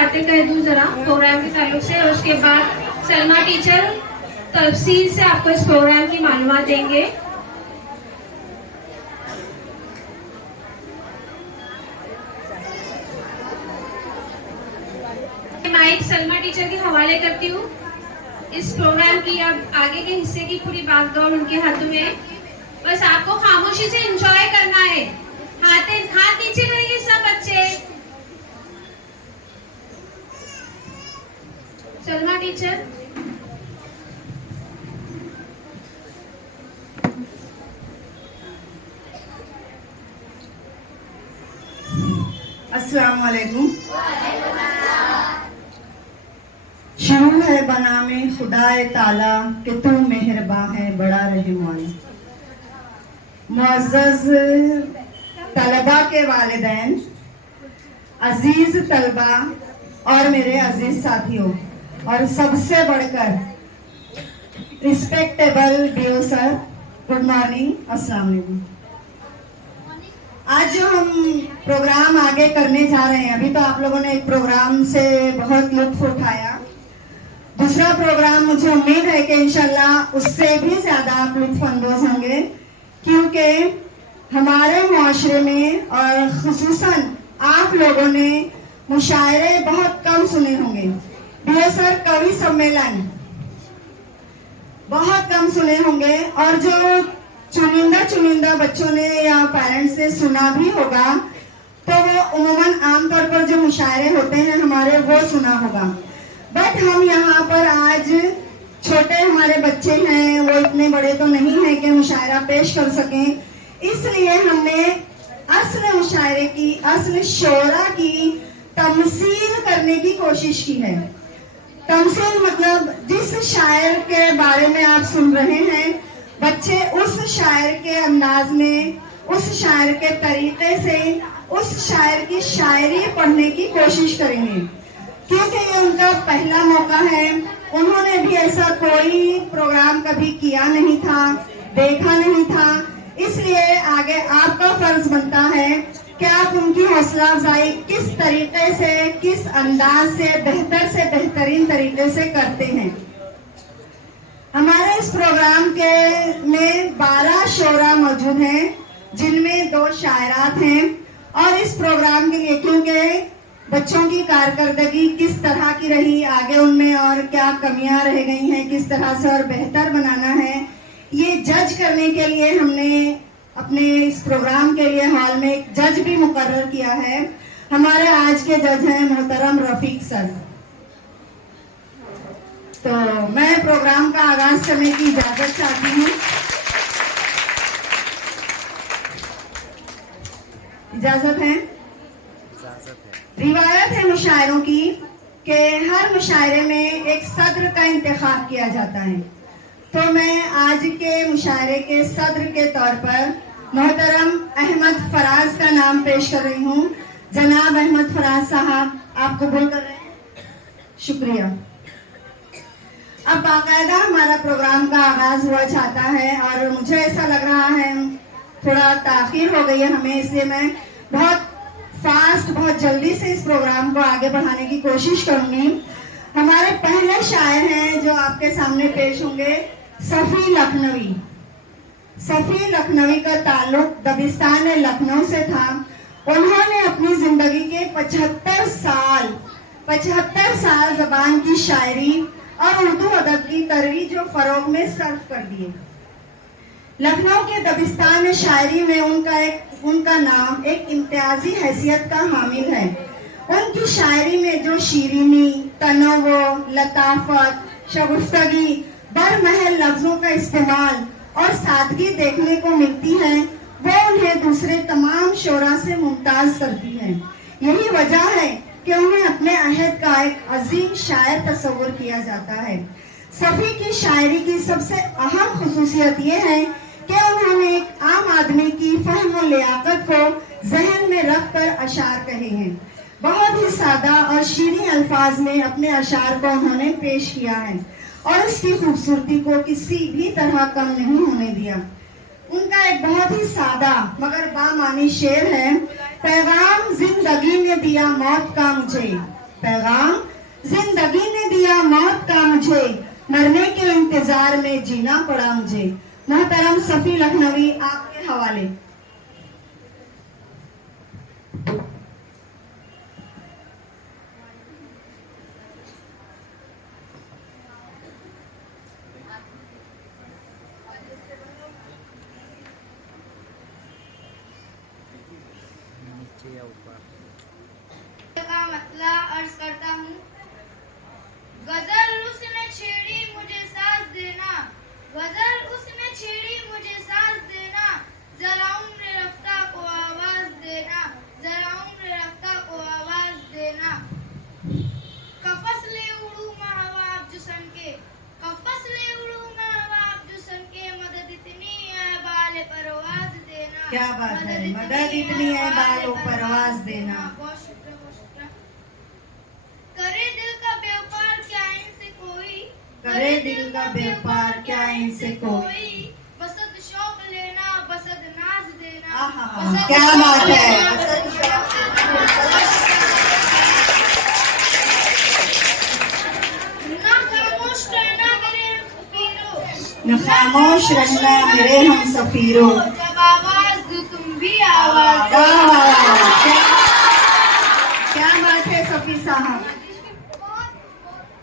बातें कह दूं जरा प्रोग्राम के ताल्लुक से, और उसके बाद सलमा टीचर तफसील से आपको इस प्रोग्राम की मालूमात देंगे। माइक सलमा टीचर के हवाले करती हूँ। इस प्रोग्राम की अब आगे के हिस्से की पूरी बागडोर उनके हाथों में है। बस आपको खामोशी से एंजॉय करना है। हाथ नीचे करेंगे सब बच्चे। सलमा टीचर। अस्सलाम वालेकुम। शुरू है बनामे खुदाए ताला कि तू मेहरबां है बड़ा रहमान। मुअज़्ज़ज़ तलबा के वालिदैन, अजीज तलबा और मेरे अजीज साथियों, और सबसे बढ़कर respectable DO sir, good morning, अस्सलाम वालेकुम। आज जो हम प्रोग्राम आगे करने जा रहे हैं, अभी तो आप लोगों ने एक प्रोग्राम से बहुत लुत्फ उठाया। दूसरा प्रोग्राम मुझे उम्मीद है कि इंशाल्लाह उससे भी ज्यादा आप लुत्फ अंदोज होंगे, क्योंकि हमारे मुआशरे में और खुसूसन आप लोगों ने मुशायरे बहुत कम सुने होंगे। डीओ सर कवि सम्मेलन बहुत कम सुने होंगे, और जो चुनिंदा बच्चों ने या पेरेंट्स ने सुना भी होगा तो वो उम्मन आमतौर पर जो मुशायरे होते हैं हमारे वो सुना होगा। बट हम यहाँ पर आज छोटे हमारे बच्चे हैं, वो इतने बड़े तो नहीं हैं कि मुशायरा पेश कर सकें, इसलिए हमने असल मुशायरे की, असल शोरा की तमसील करने की कोशिश की है। तमसील मतलब जिस शायर के बारे में आप सुन रहे हैं, बच्चे उस शायर के अंदाज में, उस शायर के तरीके से, उस शायर की शायरी पढ़ने की कोशिश करेंगे, क्योंकि ये उनका पहला मौका है। उन्होंने भी ऐसा कोई प्रोग्राम कभी किया नहीं था, देखा नहीं था, इसलिए आगे आपका फर्ज बनता है कि आप उनकी हौसला अफजाई किस तरीके से, किस अंदाज से बेहतरीन तरीके से करते हैं। हमारे इस प्रोग्राम के में 12 शोरा मौजूद हैं, जिनमें 2 शायरात हैं, और इस प्रोग्राम के लिए क्योंकि बच्चों की कारकर्दगी किस तरह की रही, आगे उनमें और क्या कमियां रह गई हैं, किस तरह से और बेहतर बनाना है, ये जज करने के लिए हमने अपने इस प्रोग्राम के लिए हॉल में एक जज भी मुकर्रर किया है। हमारे आज के जज हैं मोहतरम रफीक सर। तो मैं प्रोग्राम का आगाज करने की इजाजत चाहती हूँ। इजाजत है? रिवायत है मुशायरों की कि हर मुशायरे में एक सदर का इंतखाब किया जाता है। तो मैं आज के मुशायरे के सदर के तौर पर मोहतरम अहमद फराज का नाम पेश कर रही हूँ। जनाब अहमद फराज साहब, आप कबूल कर रहे हैं? शुक्रिया। अब बाकायदा हमारा प्रोग्राम का आगाज हुआ चाहता है, और मुझे ऐसा लग रहा है थोड़ा ताखीर हो गई है हमें, इसलिए मैं बहुत फास्ट, बहुत जल्दी से इस प्रोग्राम को आगे बढ़ाने की कोशिश करूंगी। हमारे पहले शायर हैं जो आपके सामने पेश होंगे, सफी लखनवी। सफी लखनवी का ताल्लुक दबिस्तान लखनऊ से था। उन्होंने अपनी जिंदगी के 75 साल जबान की शायरी और उर्दू अदब की तरोीज और फरोग में सर्फ कर दिए। लखनऊ के दबिस्तान में शायरी में उनका नाम एक इम्तियाजी हैसियत का हामिल है। उनकी शायरी में जो शीरीनी, तनव्वो, लताफत, शगुफ्तगी, बरमहल लफ्जों का इस्तेमाल और सादगी देखने को मिलती है, वो उन्हें दूसरे तमाम शोरा से मुमताज करती है। यही वजह है कि उन्हें अपने अहद का एक अजीम शायर तस्वुर किया जाता है। सफ़ी की शायरी की सबसे अहम खुसूसियत ये है कि उन्होंने एक आम आदमी की फहम और लियाकत को जहन में रख कर अशार कहे हैं। बहुत ही सादा और शीरीं अल्फाज में अपने अशार को उन्होंने पेश किया है और इसकी खूबसूरती को किसी भी तरह कम नहीं होने दिया। उनका एक बहुत ही सादा मगर बामानी शेर है, पैगाम जिंदगी ने दिया मौत का मुझे, पैगाम, जिंदगी ने दिया मौत का मुझे, मरने के इंतजार में जीना पड़ा मुझे। मोहतरम सफी लखनवी, आपके हवाले। का मतला अर्ज करता हूँ। गजल उसने छेड़ी मुझे साज देना, गजल उसने छेड़ी मुझे साज देना, जरा उम्र रफ्ता को आवाज देना, जरा उम्र रफ्ता को आवाज देना। कफस ले उड़ू महवाब जुसन के, कफस ले उड़ू महवाब जुसन के, मदद इतनी है बाले परवाज देना। क्या बात है, मदद इतनी है बालों परवाज देना। बहुत शुक्रिया, बहुत शुक्रिया। करे दिल का व्यापार क्या इनसे कोई, करे दिल का व्यापार क्या इनसे कोई। बसत शौक लेना, बसत नाज देना। आहा, बसत क्या शौक बात है। लेना, बसत ना खामोश रहना मेरे सफीरों, न खामोश रहना मेरे हम सफीरों। जब आवाज दूं तुम भी आवाज दो। क्या बात है सफी साहब।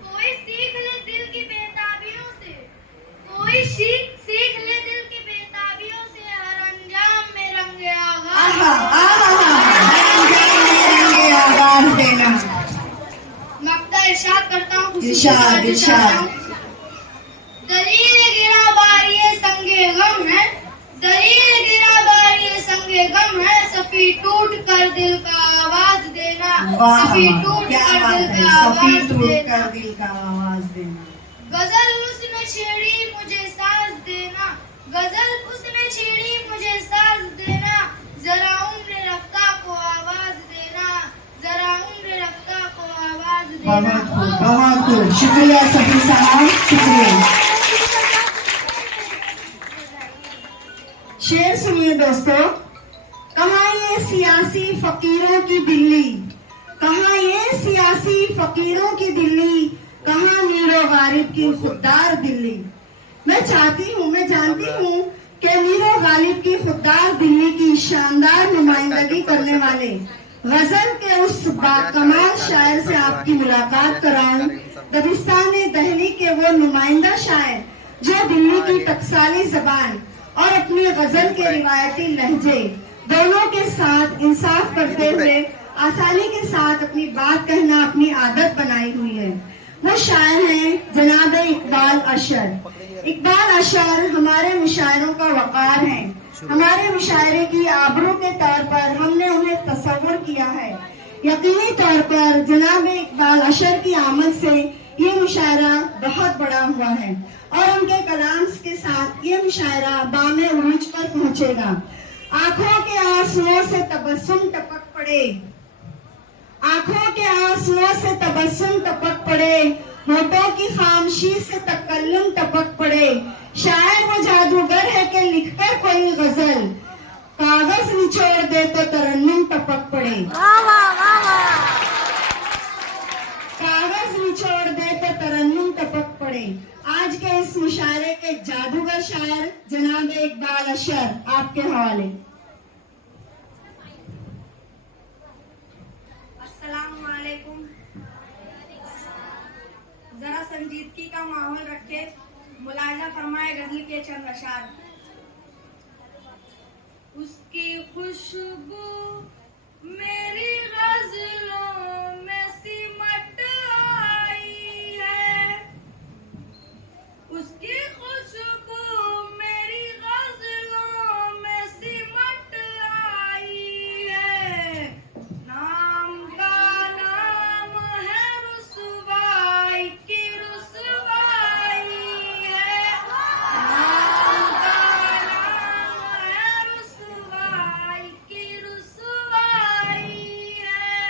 कोई सीख ले दिल की बेताबियों से, कोई सीख ले दिल की बेताबियों से, हर अंजाम में रंगे आगाज। आवाज देना। मक्ता इरशाद करता हूँ, इरशाद, इरशाद। दलील गिरा बार ये संगे गम है, दलील गिरा बार ये संगे गम है, सफी टूट कर दिल का आवाज देना, वाह, सफी टूट क्या कर बात दिल है, का सफी आवाज टूट देना। कर दिल का आवाज देना। गजल उसने छेड़ी मुझे साज देना, गजल उसने छेड़ी मुझे साज देना, जरा उम्र रफ्ता को आवाज देना, जरा उम्र रफ्ता को आवाज देना। बहुत खूब, शुक्रिया सफी साहब, शुक्रिया। शेर सुनिए दोस्तों। कहाँ ये सियासी फकीरों की दिल्ली, कहाँ ये सियासी फकीरों की दिल्ली, कहाँ मीरो गालिब की खुददार दिल्ली। मैं चाहती हूँ, मैं जानती हूँ कि मीरो गालिब की खुददार दिल्ली की शानदार नुमाइंदगी करने वाले गजल के उस बाकमाल शायर से आपकी मुलाकात कराऊं। दबिस्तान दहली के वो नुमाइंदा शायर जो दिल्ली की टकसाली जबान और अपनी गजल के रिवायती लहजे दोनों के साथ इंसाफ करते हुए आसानी के साथ अपनी बात कहना अपनी आदत बनाई हुई है। वो शायर हैं जनाब इकबाल अशर। इकबाल अशर हमारे मुशायरों का वकार है। हमारे मुशायरे की आबरू के तौर पर हमने उन्हें तस्वुर किया है। यकीनी तौर पर जनाब इकबाल अशर की आमद से ये मुशायरा बहुत बड़ा हुआ है और उनके कलाम के साथ ये मुशायरा बामे उरूज पर पहुंचेगा। आंखों के आंसुओं से तबस्सुम टपक पड़े, आंखों के आंसुओं से तबस्सुम टपक पड़े, होठों की खामोशी से तकल्लुम टपक पड़े। शायर वो जादूगर है कि लिखकर कोई गजल कागज निचोड़ दे तो तरन्नुम टपक पड़े, कागज निचोड़ दे तो तरन्नुम टपक पड़े। आज के इस मुशायरे के जादूगर शायर जनाब इकबाल अशर, आपके हवाले। अस्सलामुअलैकुम। जरा संजीदगी का माहौल रखे, मुलाहिजा फरमाए गजल के चंद अशार। उसकी खुशबू मेरी गजलों में सिमट आई है, उसकी खुशबू मेरी गजलों में सिमट आई है। नाम का नाम है रुसवाई की रुसवाई है, नाम का नाम है रुसवाई की रुसवाई है।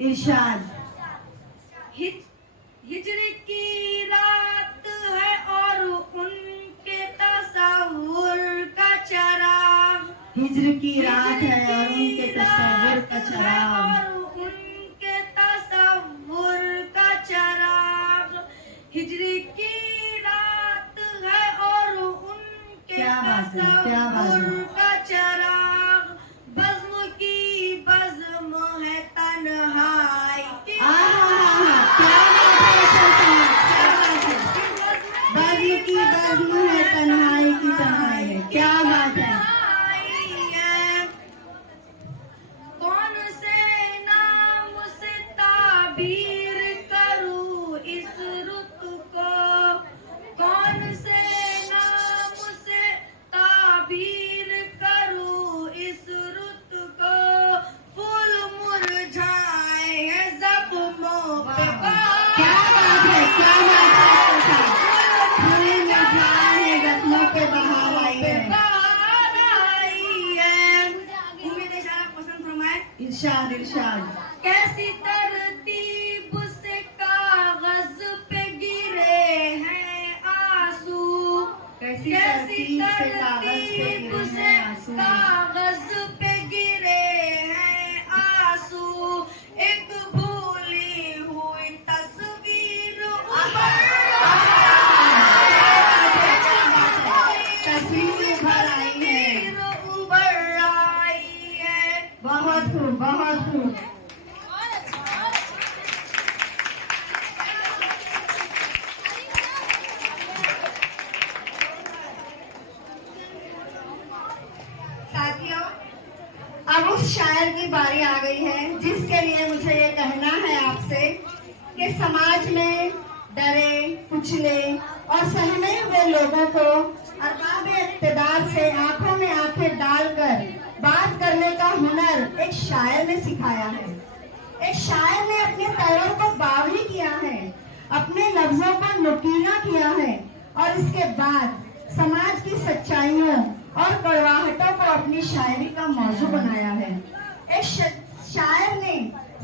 इरशाद। हिजर की रात है और उनके तसव्वुर का चराग। हिज्र की रात है और उनके तसव्वुर का चराग। और उनके तसव्वुर का चराग। हिजर की रात है और उनके क्या बात है, क्या बात है। तसव्वुर का चराग। बज़्म की बज़्म है तन्हाई की। क्या बात है सरकार, क्या बात है। बज़्म की बज़्म है तन्हाई की तन्हाई है, क्या बात है। कौन से नाम से ताबीर करूं इस रुत को। कौन से नाम से ताबीर करूं इस रुत को। फूल मुरझाए हैं ज़ख्मों पे क्या बात है, क्या बात है सरकार। फूल मुरझाए हैं ज़ख्मों पे बहार आई है। बहार आई है। उम्मीद है शायद आप पसंद फरमाए। इरशाद इरशाद। कैसी तरतीब से कागज पे गिरे हैं आंसू। कैसी तरतीब से कागज पे गिरे हैं आंसू। कागज पे गिरे हैं आंसू। एक भूली हुई तस्वीर तस्वीर उभर आई है। उभर आई है। बहुत खूब, बहुत खूब। साथियों, अब उस शायर की बारी आ गई है जिसके लिए मुझे ये कहना है आपसे कि समाज में डरे, कुचले और सहमे हुए लोगों को अरबाब इक़्तिदार से आंखों में आंखें डालकर बात करने का हुनर एक शायर ने सिखाया है। एक शायर ने अपने पैरों को बावली किया है, अपने लफ्जों को नुकीला किया है और इसके बाद समाज की सच्चाइयों और कड़वाहटों को अपनी शायरी का मौजू बनाया है। एक शायर ने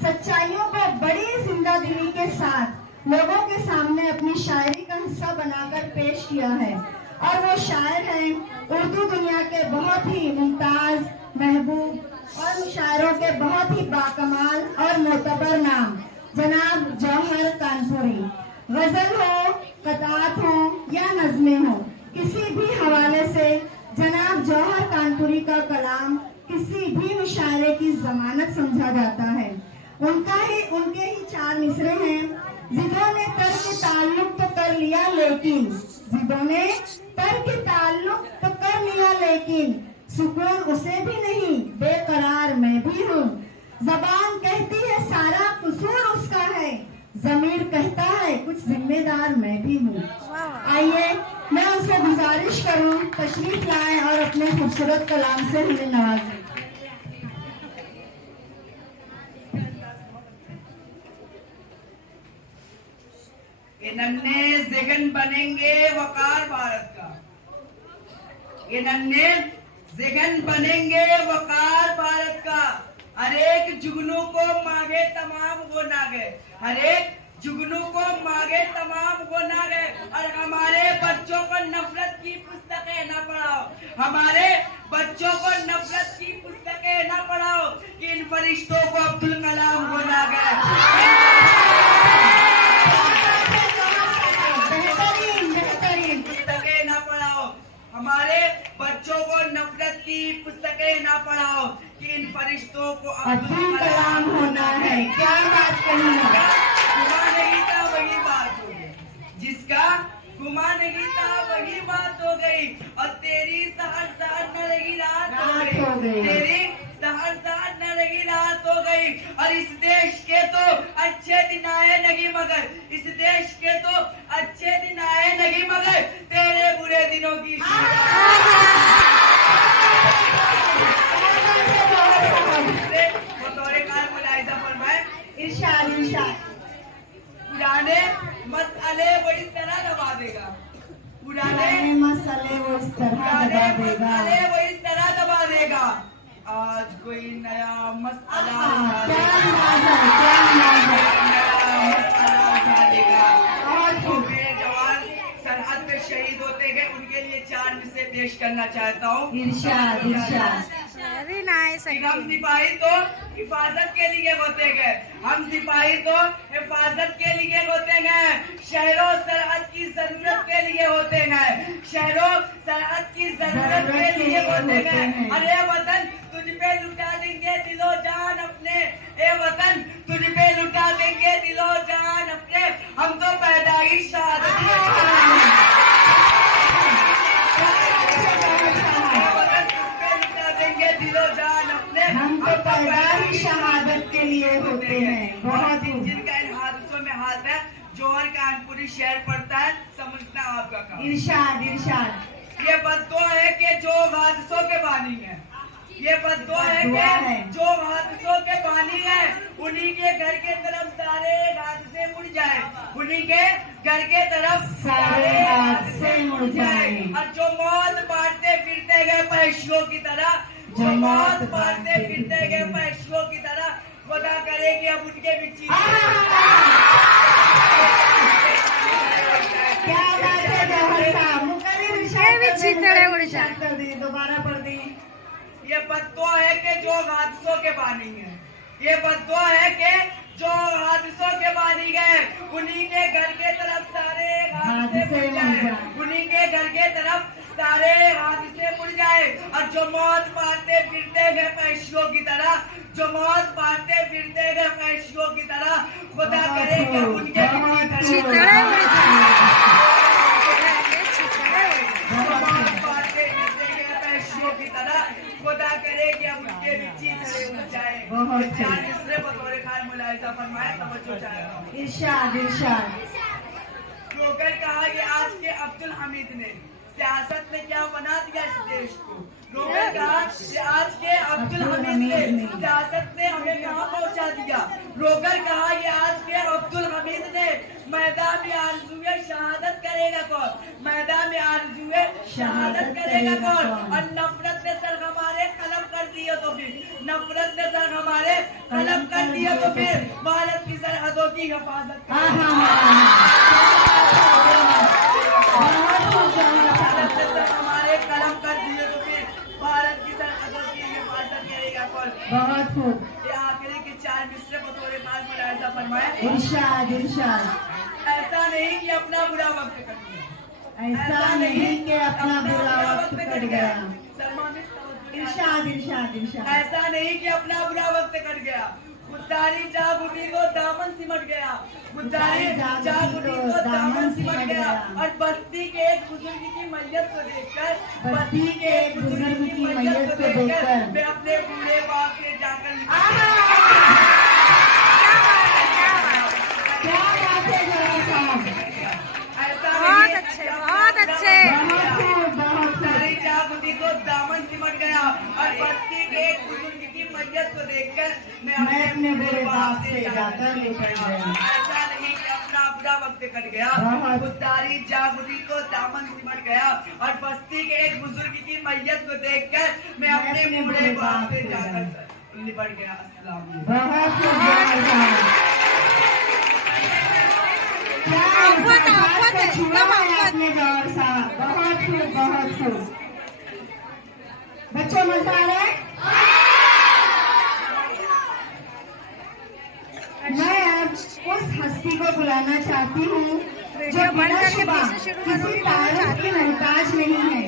सच्चाइयों को बड़ी जिंदा दिली के साथ लोगों के सामने अपनी शायरी का हिस्सा बनाकर पेश किया है और वो शायर है उर्दू दुनिया के बहुत ही मुमताज, महबूब और मुशायरों के बहुत ही बाकमाल और मोतबर नाम जनाब जौहर कानपुरी। गजल हो, कतात हो या नज़में हो, किसी भी हवाले से जनाब जौहर कानपुरी का कलाम किसी भी मुशायरे की जमानत समझा जाता है। उनके ही 4 मिसरे हैं। जिदों ने तर्क ताल्लुक तो कर लिया लेकिन, जिदों ने तर्क ताल्लुक तो कर लिया लेकिन, सुकून उसे भी नहीं, बेकरार मैं भी हूँ। जबान कहती है सारा कसूर उसका है, जमीर कहता है कुछ जिम्मेदार मैं भी हूँ। आइए मैं उनसे गुजारिश करूँ तशरीफ लाएं और अपने खूबसूरत कलाम से हमें नवाजें। ये नन्हे ज़िगन बनेंगे वकार भारत का। ये नन्हे ज़िगन बनेंगे वकार भारत का। हर एक जुगनू को मांगे तमाम वो नागे, हर एक जुगनू को मांगे तमाम वो नागे। और हमारे बच्चों को नफरत की पुस्तकें न पढ़ाओ, हमारे बच्चों को नफरत की पुस्तकें न पढ़ाओ कि इन फरिश्तों को अब्दुल कलाम वो नागे। पुस्तकें ना पढ़ाओ, हमारे बच्चों को नफरत की पुस्तकें ना पढ़ाओ कि इन फरिश्तों को अब्दुल कलाम होना है। क्या बात कही है। गुमा नहीं था वही बात हो गई, जिसका गुमा नहीं था वही बात हो गई। और तेरी सहर सहर न लगी रात हो गई, तेरी सहर सहर न लगी रात हो गई। और इस देश के तो अच्छे दिन आए नहीं मगर, इस देश के तो अच्छे दिन आए नहीं मगर तेरे बुरे दिनों की बतौरे कार मुलाहिजा फरमाए। इरशाद इरशाद। पुराने मसले वो इस तरह दबा देगा, पुराने मसले वो इस तरह दबा देगा, मसले वो इस तरह दबा देगा। आज कोई नया मसला क्या अंदाज है, क्या अंदाज है। तो मेरे जवान सरहद पे शहीद होते गए, उनके लिए 4 मिसरे पेश करना चाहता हूँ। इरशाद इरशाद। Very nice. हम सिपाही तो हिफाजत के लिए होते गए, हम सिपाही तो हिफाजत के लिए होते गए, शहरों सरहद की जरूरत के लिए होते गए, शहरों सरहद की जरूरत के लिए होते गए। अरे वतन तुझ पे लुटा देंगे दिलो जान अपने, ए वतन तुझ पे लुटा देंगे दिलो जान अपने, हम तो पैदाइश शहादत के देंगे दिलो जान अपने, हम तो पैदाइश शहादत के लिए होते हैं। बहुत ही जिनका इन हादसों में हाथ है, जौहर कानपुरी शहर पड़ता है, समझना आपका काम। इरशाद इरशाद। ये बद्दुआ है कि जो हादसों के बानी है, ये बद्दुआ है कि जो हादसों के बानी है, उन्हीं के घर के तरफ सारे हादसे मुड़ जाए, उन्हीं के घर के तरफ सारे हादसे मुड़ जाए। और जो मौत बांटते फिरते गए पहशियों की तरह, जो मौत बांटते फिरते गए पहशियों की तरह, खुदा करे कि अब उनके भी चीज क्या बात है जौहर साहब। मुकर्रिर इरशाद कर दी, दोबारा पढ़ दी। ये बद्दुआ है कि जो हादसों के बानी है, ये बद्दुआ है कि जो हादसों के बानी गए, उन्हीं के घर के तरफ सारे हादसे मुड़ जाए, उन्हीं के घर के तरफ सारे हादसे मुड़ जाए। और जो मौत बांटते फिरते गए पहशियों की तरह, जो मौत बांटते फिरते गए पहशियों की तरह, खुदा करे कि उनके की तरह, खुदा करे कि अब उनके भी चीज खड़े हो जाए। दूसरे बतौर खान मुलाहिजा फरमाया, तवज्जो चाहता हूँ। इरशाद इरशाद। रोकर कहा कि आज के अब्दुल हमीद ने सियासत में क्या बना दिया इस देश को। रोकर कहा कि आज के अब्दुल हमीद ने सियासत में हमें कहाँ पहुँचा दिया। रोकर कहा कि आज के अब्दुल हमीद ने मैदान में आरज़ूए शहादत करेगा कौन, मैदान में आरज़ूए शहादत करेगा कौन। और नफरत ने सर हमारे कलम कर दिया तो फिर, नफरत ने सर हमारे कलम कर दिया तो फिर भारत की सरहदों की हिफाजत हमारे कलम कर दिए तो फिर भारत की सरहदों की हिफाजत करेगा कौन। बहुत खूब। ये आखिरी के 4 मिसरे बतौर खान मुलाहिजा फरमाया। इरशाद इरशाद। ऐसा नहीं कि अपना बुरा वक्त कट गया, ऐसा नहीं कि अपना बुरा वक्त कट गया। सलमान इरशाद इरशाद इरशाद। ऐसा नहीं कि अपना बुरा वक्त कट गया, खुददारी जागुटी को दामन सिमट गया, खुददारी जागुटी को दामन सिमट गया। और बस्ती के एक बुजुर्ग की मैयत को देखकर, बस्ती के एक बुजुर्ग की मैयत को देखकर मैं अपने बूढ़े बाप से जाकर क्या बात है जौहर साहब। बहुत अच्छे, बहुत अच्छे। सारी जागुटी को दामन सिमट गया और बस्ती के एक बुजुर्ग की मैयत को देखकर मैं अपने बूढ़े बाप से जाकर लिपट गया। ऐसा नहीं कि अपना बुरा वक्त कट गया, खुददारी जागुटी को दामन सिमट गया और बस्ती के एक बुजुर्ग की मैयत को देखकर मैं अपने बूढ़े बाप से जाकर लिपट गया। अस्सलाम वालेकुम। बहुत खूब जौहर साहब। क्या बात है, छुआ है आपने जौहर साहब। बहुत खूब बहुत खूब। बच्चों मजा आ रहा है। मैं अब उस हस्ती को बुलाना चाहती हूँ जो बिलाशुबा किसी तारीफ की मोहताज नहीं है।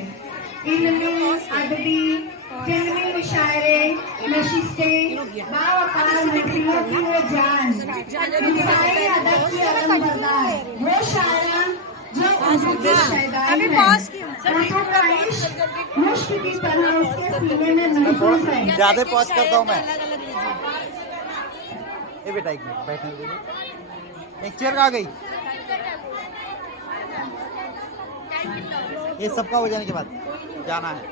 इल्मी, अदबी, फिल्मी मुशायरे, नशिस्तें, बावकार महफिलों की वो जान, इंसानी अदब की अलमबरदार, वो शायरा जो उर्दू की शायदाई है। उर्दू का इश्क मुश्क की तरह उसके सीने में महफूज है। ज्यादा पॉज करता हूँ मैं। ये बेटा एक मिनट बैठने दो, एक चेयर आ गई। ये सबका हो जाने के बाद जाना है।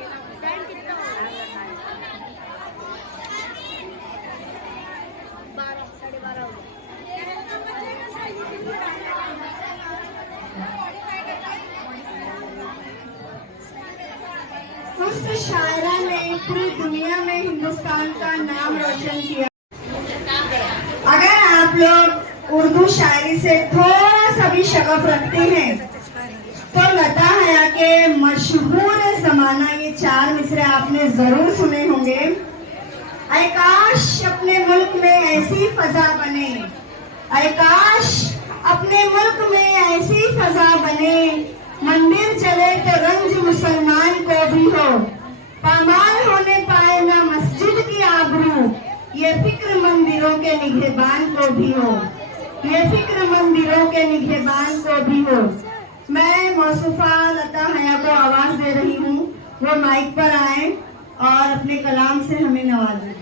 उस शायरा ने पूरी दुनिया में हिंदुस्तान का नाम रोशन किया। अगर आप लोग उर्दू शायरी से थोड़ा सा भी शगफ रखते हैं तो लता हया के मशहूर जमाना ये 4 मिसरे आपने जरूर सुने होंगे। ऐ काश अपने मुल्क में ऐसी फजा बने, ऐ काश अपने मुल्क में ऐसी फजा बने, मंदिर चले तो रंज मुसलमान को भी हो, पामाल होने पाए ना मस्जिद की आबरू, ये फिक्र मंदिरों के निगहबान को भी हो, ये फिक्र मंदिरों के निगहबान को भी हो। मैं मौसूफा लता हया को आवाज दे रही हूँ, वो माइक पर आए और अपने कलाम से हमें नवाजें।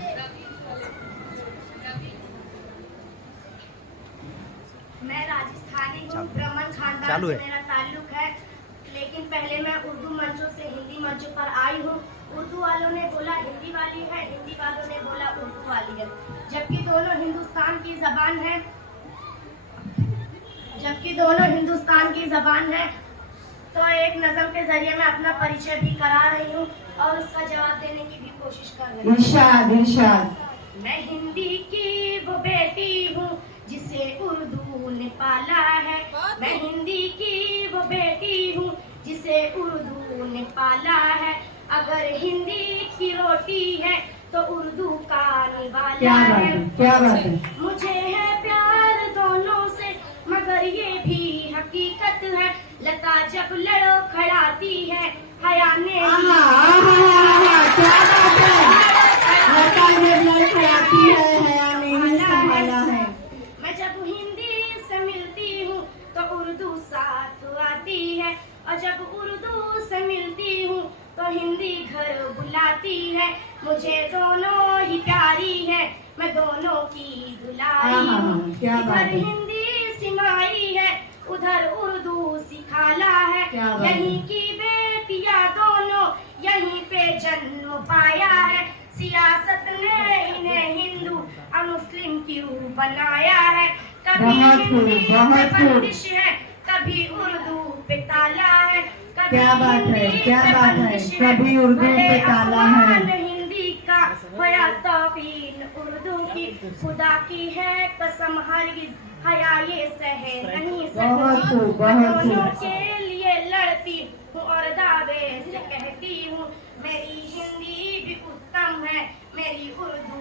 मैं राजस्थानी हूँ, ब्राह्मण खानदान से मेरा ताल्लुक है, लेकिन पहले मैं उर्दू मंचों से हिंदी मंचों पर आई हूँ। उर्दू वालों ने बोला हिंदी वाली है, हिंदी वालों ने बोला उर्दू वाली है, जबकि दोनों हिंदुस्तान की जबान है, जबकि दोनों हिंदुस्तान की जबान है। तो एक नज़म के जरिए मैं अपना परिचय भी करा रही हूँ और उसका जवाब देने की भी कोशिश कर रही हूँ। इरशाद इरशाद। मैं हिंदी की वो बेटी हूँ जिसे उर्दू ने पाला है, मैं हिंदी की वो बेटी हूँ जिसे उर्दू ने पाला है। अगर हिंदी की रोटी है तो उर्दू का निवाला है। क्या बात है। मुझे है प्यार दोनों से मगर ये भी हकीकत है, लता जब लड़ो खड़ाती है हया ने क्या बात है। लता जब लड़ खड़ाती है हया ने ही संभाला है। मैं जब हिंदी से मिलती हूँ तो उर्दू साथ आती है, और जब उर्दू से मिलती हूँ तो हिंदी घर बुलाती है। मुझे दोनों ही प्यारी है, मैं दोनों की दुलारी हूँ। इधर हिंदी सिमाई है, उधर उर्दू सिखाला है, यहीं की बेटियां दोनों यहीं पे जन्म पाया है। सियासत ने इन्हें हिंदू और मुस्लिम क्यों बनाया है। कभी हिंदी पे बंदिश है, कभी उर्दू पे ताला है। क्या बात है, क्या बात है। कभी उर्दू पे ताला है। हिंदी का होया तौकीन उर्दू की, खुदा की है कसम हरगिज़ हया ये सहे नहीं सकती। दोनों के लिए लड़ती हूँ और दावे से कहती हूँ, मेरी हिंदी भी उत्तम है, मेरी उर्दू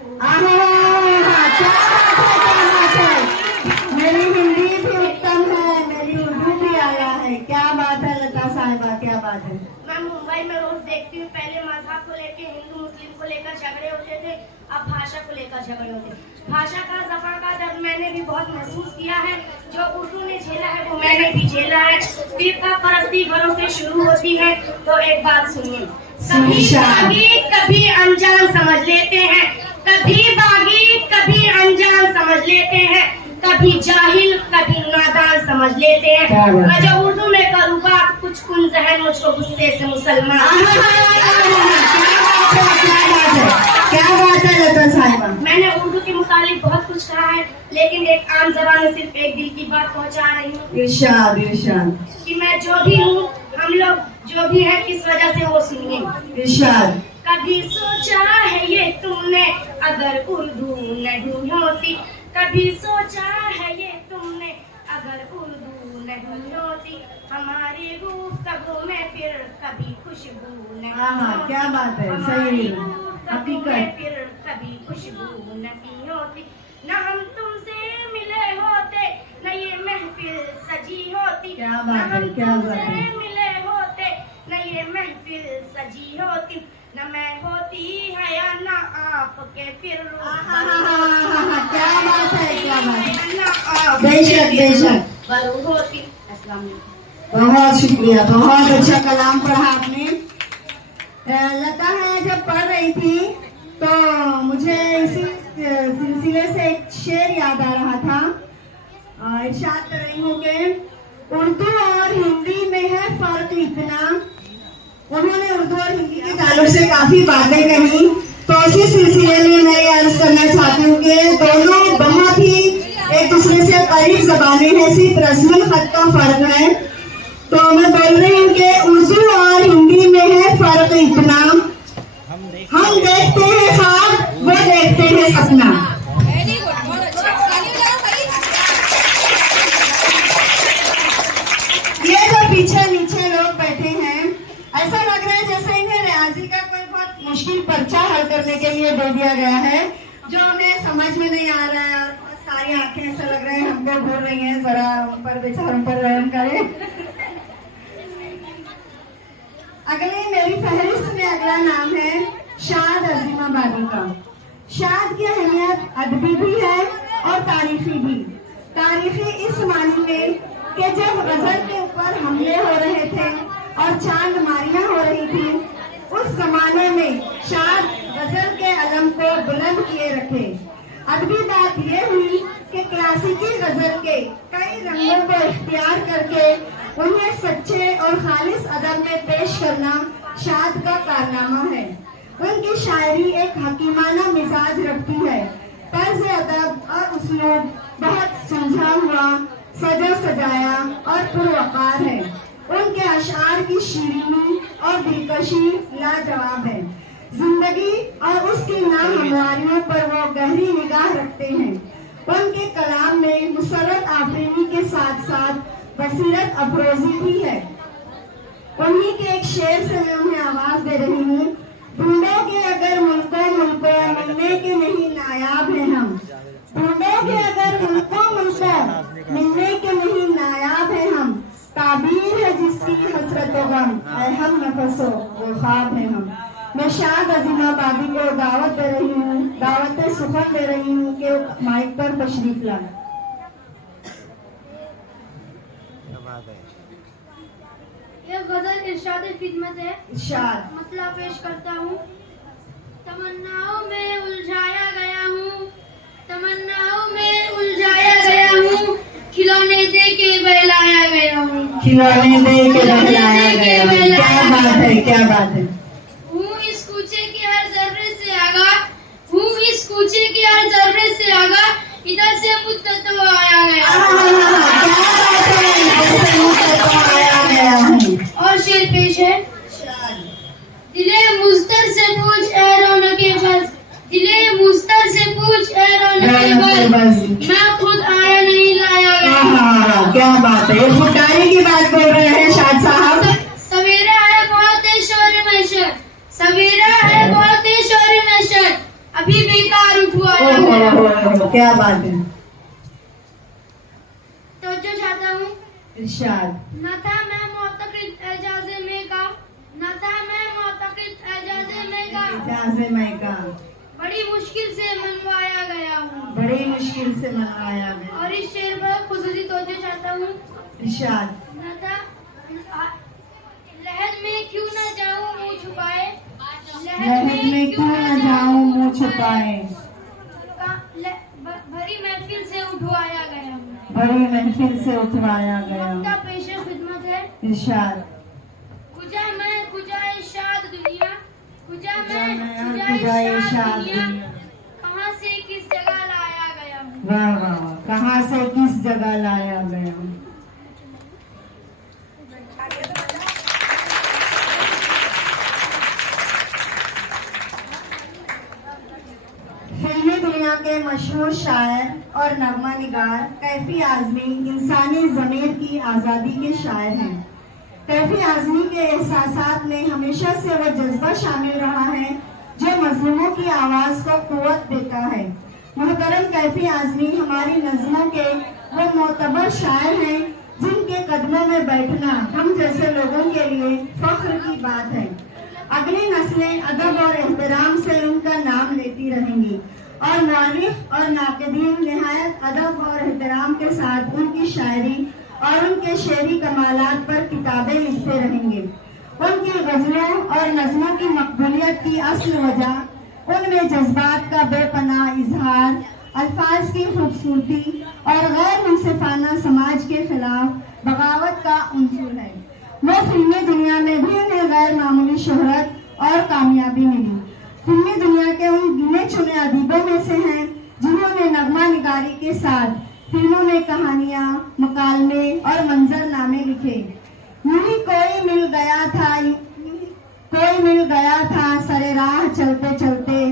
मेरी हिंदी भी उत्तम है, मेरी उर्दू भी आला है। क्या बात है लता साहिबा, क्या बात है। मैं मुंबई में रोज देखती हूँ, पहले मजहब को लेके हिंदू मुस्लिम को लेकर झगड़े होते थे, अब भाषा को लेकर झगड़े होते। भाषा का ज़बान का दर्द मैंने भी बहुत महसूस किया है, जो उर्दू ने झेला है वो मैंने भी झेला है। फिरका परस्ती घरों से शुरू होती है, तो एक बात सुनिए। कभी बागी कभी अनजान समझ लेते हैं, कभी बागी कभी अनजान समझ लेते हैं, कभी जाहिल कभी नादान समझ लेते हैं। मैं जो उर्दू में करूँ बात कुछ कुन जहन मुझको गुस्से से मुसलमान। क्या बात है लता साहिबा। मैंने उर्दू के मुतालिक बहुत कुछ कहा है, लेकिन एक आम जबान में सिर्फ एक दिल की बात पहुंचा रही हूँ। इरशाद इरशाद। कि मैं जो भी हूँ, हम लोग जो भी है, किस वजह से वो सुनिए। इरशाद। कभी सोचा है ये तुमने अगर उर्दू नहीं होती, कभी सोचा है ये तुमने अगर उर्दू नहीं होती, हमारी गुफ्तगू में फिर कभी खुशबू नहीं होती। क्या बात है, सही हकीकत। फिर कभी खुशबू नहीं होती, न हम तुमसे मिले होते, न ये महफिल सजी होती। क्या बात है, क्या बात है। मिले होते, न ये महफिल सजी होती, न मैं होती है या न आपके फिर। क्या बात है, क्या बात है। न आप बेशक बेशक। बरू होती। अस्सलाम वालेकुम। बहुत शुक्रिया, बहुत अच्छा कलाम पढ़ा आपने। लता है जब पढ़ रही थी तो मुझे इसी सिलसिले से एक शेर याद आ रहा था। इरशाद कर रही हूँ कि उर्दू और हिंदी में है फर्क इतना। उन्होंने उर्दू और हिंदी के ताल्लुक से काफी बातें कही, तो इसी सिलसिले में मैं ये अर्ज करना चाहती हूँ कि दोनों बहुत ही एक दूसरे से करीब ज़बानें हैं, सिर्फ रस्मुल खत का फर्क है। तो मैं बोल रही हूँ कि उर्दू और हिंदी में है फर्क इतना, हम देखते हैं ख्वाब, वो देखते हैं सपना। ये जो पीछे नीचे लोग बैठे हैं, ऐसा लग रहा है जैसे इन्हें रियाजी का कोई बहुत मुश्किल पर्चा हल करने के लिए दे दिया गया है, जो उन्हें समझ में नहीं आ रहा है। और बहुत सारी आंखें ऐसा लग रहा है हमको घूर रही हैं, जरा उन पर बेचारों पर रहम करें। अगले मेरी फहरिस्त में अगला नाम है शाद अजीमा बादी का। शाद की अहमियत अदबी भी है और तारीखी भी। तारीखी इस मानी में कि जब गजल के ऊपर हमले हो रहे थे और चांद मारियां हो रही थी, उस जमाने में शाद गजल के अलम को बुलंद किए रखे। अदबी बात यह हुई कि क्लासिकी गजल के कई रंगों को इख्तियार करके उन्हें सच्चे और खालिस अदब में पेश करना शाद का कारनामा है। उनकी शायरी एक हकीमाना मिजाज रखती है। तर्ज अदब और उसलूब बहुत समझा हुआ, सजा सजाया और पुरवकार है। उनके अशार की शीरीनी और दिलकशी लाजवाब है। जिंदगी और उसकी नाहमवारियों पर वो गहरी निगाह रखते हैं। उनके कलाम में मुसर्रत आफरीनी के साथ साथ बसीरत अफरोजी भी है। उन्हीं के एक शेर से मैं उन्हें आवाज दे रही हूँ। ढूंढोगे अगर मुल्कों मुल्कों, मिलने के नहीं नायाब हैं हम। ढूंढोगे अगर मुल्कों मुल्कों, मिलने के नहीं नायाब हैं हम। ताबीर है जिसकी हसरतों गम, ऐ हम नफसों वो ख्वाब है हम। मैं शाद अजीमा बादी को दावत दे रही हूँ, दावत सुखन दे रही हूँ कि माइक पर तशरीफ लाए। यह गजल इरशाद खिदमत है। इरशाद मसला पेश करता हूँ। तमन्नाओं में उलझाया गया हूँ, तमन्नाओं में उलझाया गया हूँ, खिलौने दे के बहलाया गया हूँ, खिलौने दे के बहलाया गया हूँ। क्या बात है, क्या बात है। हूँ इस कूचे के हर जर्रे से आगा, हूँ इस कूचे के हर जर्रे से आगा, इधर से मुद्दत तो आया गया हूँ। और शेर पेश है। दिले मुस्तर से पूछ ए रौनके बस, दिले मुस्तर से पूछ ए रौनके बस, मैं खुद आया नहीं लाया गया। क्या बात है, ये फुटारी की बात बोल रहे हैं शाद साहब। सवेरा है बहुत शोर मशर, सवेरा है बहुत शोर मशर, अभी बेकार उठुआ। क्या बात है। तो जो चाहता हूँ। इरशाद न था मैं मुअतक़िद एजाज़े में का, न था मैं मुअतक़िद एजाज़े में का, इजाज़े में का, बड़ी मुश्किल से मनवाया गया हूँ, बड़ी मुश्किल से मनवाया गया। और इस शेर पर खुसूसी तवज्जो चाहता हूँ। इरशाद न था लहद में क्यों न जाऊँ मुँह छुपाए, लहद में क्यों न जाऊं मुँह छुपाए, भरी महफिल से उठवाया गया हूँ, बड़ी महफिल से उठवाया गया। मक्ता पेशे खिदमत है। इरशाद कुजा मैं कुजा इरशाद दुनिया, कुजा मैं कुजा कुजा इरशाद इरशाद दुनिया, दुनिया। कहाँ से किस जगह लाया गया हूँ। वाह वाह वाह, कहाँ से किस जगह लाया गया। फिल्मी दुनिया के मशहूर शायर और नगमा निगार कैफी आजमी इंसानी ज़मीर की आज़ादी के शायर हैं। कैफी आजमी के एहसासात में हमेशा से वह जज्बा शामिल रहा है जो मजलूमों की आवाज़ को कुव्वत देता है। मोहतरम कैफी आजमी हमारी नज़मों के वो मोतबर शायर हैं जिनके कदमों में बैठना हम जैसे लोगों के लिए फख्र की बात है। अगली नस्लें अदब और एहतराम से उनका नाम लेती रहेंगी और मौलिफ और नाक़दीन निहायत अदब और एहतराम के साथ उनकी शायरी और उनके शेरी कमालात पर किताबें लिखते रहेंगे। उनकी गज़लों और नज़मों की मकबूलियत की असल वजह उनमें जज्बात का बेपनाह इजहार, अल्फाज की खूबसूरती और गैर मुंसिफाना समाज के खिलाफ बगावत का उंसूर है। वो फिल्मी दुनिया में भी उन्हें गैर मामूली शोहरत और कामयाबी मिली। फिल्मी दुनिया के उन गिने चुने अदीबों में से हैं जिन्होंने नगमा निगारी के साथ फिल्मों में कहानियाँ, मकालमे और मंजरनामे लिखे। यूं ही कोई मिल गया था, कोई मिल गया था सरे राह चलते चलते,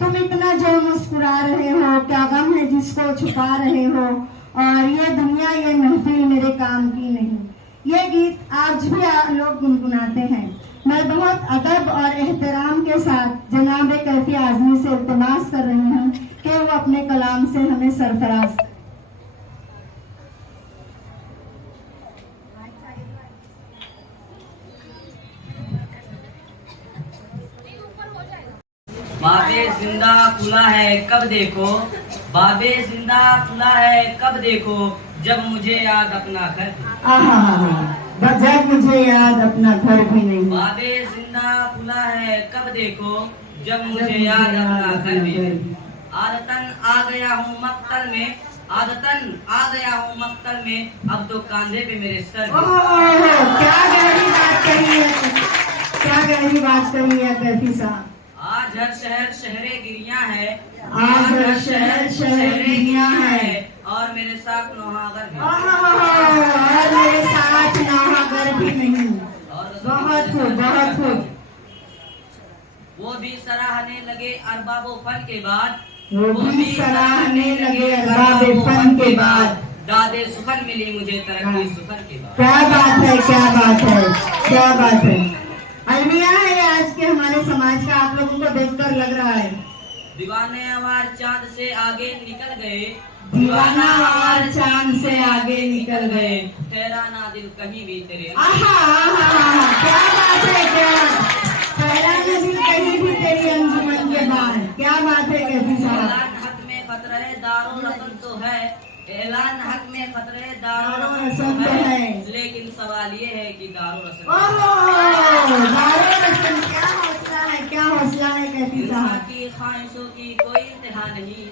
तुम इतना जो मुस्कुरा रहे हो, क्या गम है जिसको छुपा रहे हो, और ये दुनिया ये महफिल मेरे काम की नहीं। ये गीत आज भी लोग गुनगुनाते हैं। मैं बहुत अदब और एहतराम के साथ जनाब कैफी आजमी से इल्तिमास कर रही हूँ कि वो अपने कलाम से हमें सरफराज। बाबे जिंदा खुला है कब देखो, बाबे जिंदा खुला है कब देखो, जब मुझे याद अपना घर। जब मुझे याद अपना घर भी नहीं। बाबे जिंदा खुला है कब देखो, जब मुझे याद अपना घर भी। आदतन आ गया हूँ मक्तल में, आदतन आ गया हूँ मक्तल में, अब तो कांधे पे मेरे सर। क्या गहरी बात कही है, क्या गहरी बात कही है कैफी साहब। आज हर शहर शहरे गिरियां है, आज हर शहर शहरे गिरियां है, और मेरे साथ नौहागर भी। और मेरे साथ नौहागर भी नहीं। बहुत खूब, बहुत खूब। वो भी सराहने लगे अरबाबो फन के बाद, वो भी सराहने लगे अरबाबे फन के बाद, दादे सुखन मिली मुझे तरक्की सुखन के बाद। क्या बात है, क्या बात है, क्या बात है। अलमिया है आज के हमारे समाज का, आप लोगों को देखकर लग रहा है। दीवाने आवार चांद से आगे निकल गए, दीवाना आवार चांद से आगे निकल गए, ठहरा ना दिल कहीं भी तेरे। आहा आहा, क्या बात है, क्या ठहरा ना दिल कहीं भी तेरी अंजुमन के बाद। क्या बात है कैफी साहब। ऐलान हक में खतरे दारो रसन तो है, ऐलान हक में खतरे दारो रसन तो है, लेकिन सवाल ये है कि दारो रसन। दारो रसन, क्या हौसला है, क्या हौसला है कैफी साहब। इंसान की ख्वाहिशों की कोई इंतहा नहीं,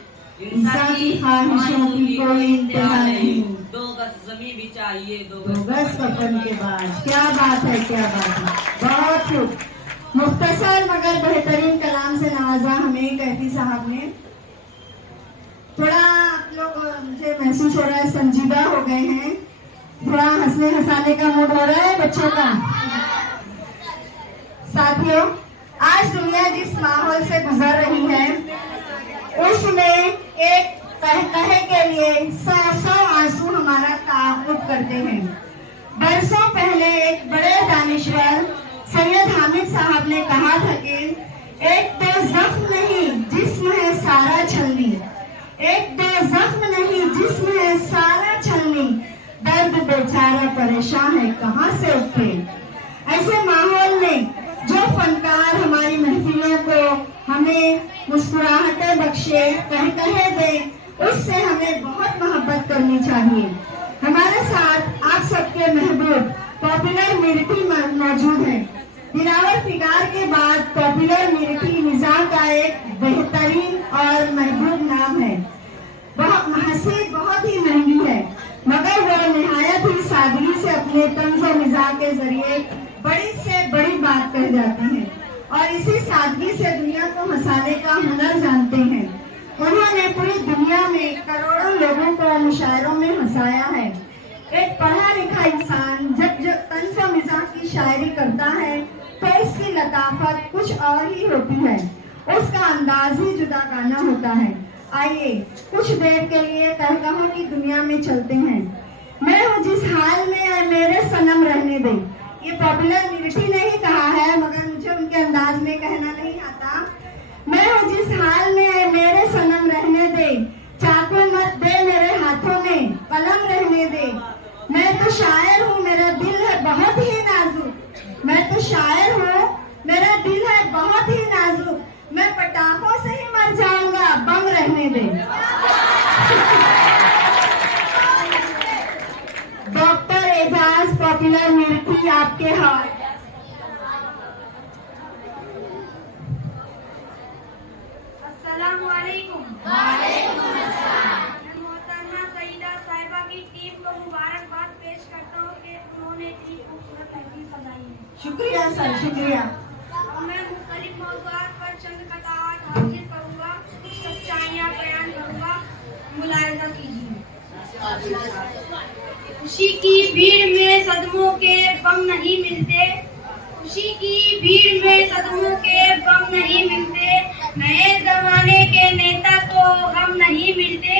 इंसान की ख्वाहिशों की कोई इंतहा नहीं, 2 गज जमीन भी चाहिए 2 गज कफन के बाद। क्या बात है, क्या बात है, बहुत खूब। मुख्तसर मगर बेहतरीन कलाम से नवाजा हमें कैफी साहब ने। थोड़ा आप लोग, मुझे महसूस हो रहा है संजीदा हो गए हैं, थोड़ा हंसने हंसाने का मूड हो रहा है बच्चों का। साथियों, आज दुनिया जिस माहौल से गुजर रही है उसमें एक कहे के लिए 100 आंसू हमारा ताक़ुब करते हैं। बरसों पहले एक बड़े दानिश्वर सैयद हामिद साहब ने कहा था कि एक तो जख्म नहीं जिस्म है सारा छलनी, एक तो जख्म नहीं जिस्म है सारा छलनी, दर्द बेचारा परेशान है कहाँ से उठे। ऐसे माहौल में जो फनकार हमारी महफिलों को हमें मुस्कुराहटें बख्शे, कहे दे, उससे हमें बहुत मोहब्बत करनी चाहिए। हमारे साथ आप सबके महबूब पॉपुलर मिर्ठी मौजूद हैं। दिलावर फिगार के बाद पॉपुलर मिर्ठी निजाम का एक बेहतरीन और महबूब नाम है। हंसी बहुत ही महंगी है, मगर वो निहायत ही सादगी से अपने तंज और मिजाज के जरिए बड़ी से बड़ी बात कह जाते हैं, और इसी सादगी से दुनिया को हंसाने का हुनर जानते हैं। उन्होंने पूरी दुनिया में करोड़ों लोगों को मुशायरों में हंसाया है। एक पढ़ा लिखा इंसान जब तंज और मिजाज की शायरी करता है तो इसकी लताफत कुछ और ही होती है, उसका अंदाज ही जुदा गाना होता है। आइए कुछ देर के लिए कहकहों की दुनिया में चलते हैं। मैं हूँ जिस हाल में मेरे सनम रहने दे, ये पॉपुलर मिर्ठी ने ही कहा है, मगर मुझे उनके अंदाज में कहना नहीं आता। मैं हूँ जिस हाल में मेरे सनम रहने दे, चाकू मत दे मेरे हाथों में, कलम रहने दे। मैं तो शायर हूँ, मेरा दिल है बहुत ही नाजुक। मैं तो शायर हूँ, मेरा दिल है बहुत ही नाजुक। मैं पटाखों से ही मर जाऊंगा, बम रहने दे। डॉक्टर एजाज पॉपुलर मिर्ठी आपके हवाले। अस्सलामुअलैकुम। मोहतरमा सईदा साहिबा की टीम को मुबारकबाद पेश करता हूँ कि उन्होंने इतनी खूबसूरत महफिल सजाई है। शुक्रिया सर, शुक्रिया। मैं मुख्तलिफ मौज़ूआत पर चंद कताआत हाजिर करूँगा, कुछ सच्चाइयाँ बयान करूँगा, मुलाहिज़ा कीजिए। खुशी की भीड़ में सदमों के बम नहीं मिलते, खुशी की भीड़ में सदमों के गम नहीं मिलते, नए जमाने के नेता को हम नहीं मिलते,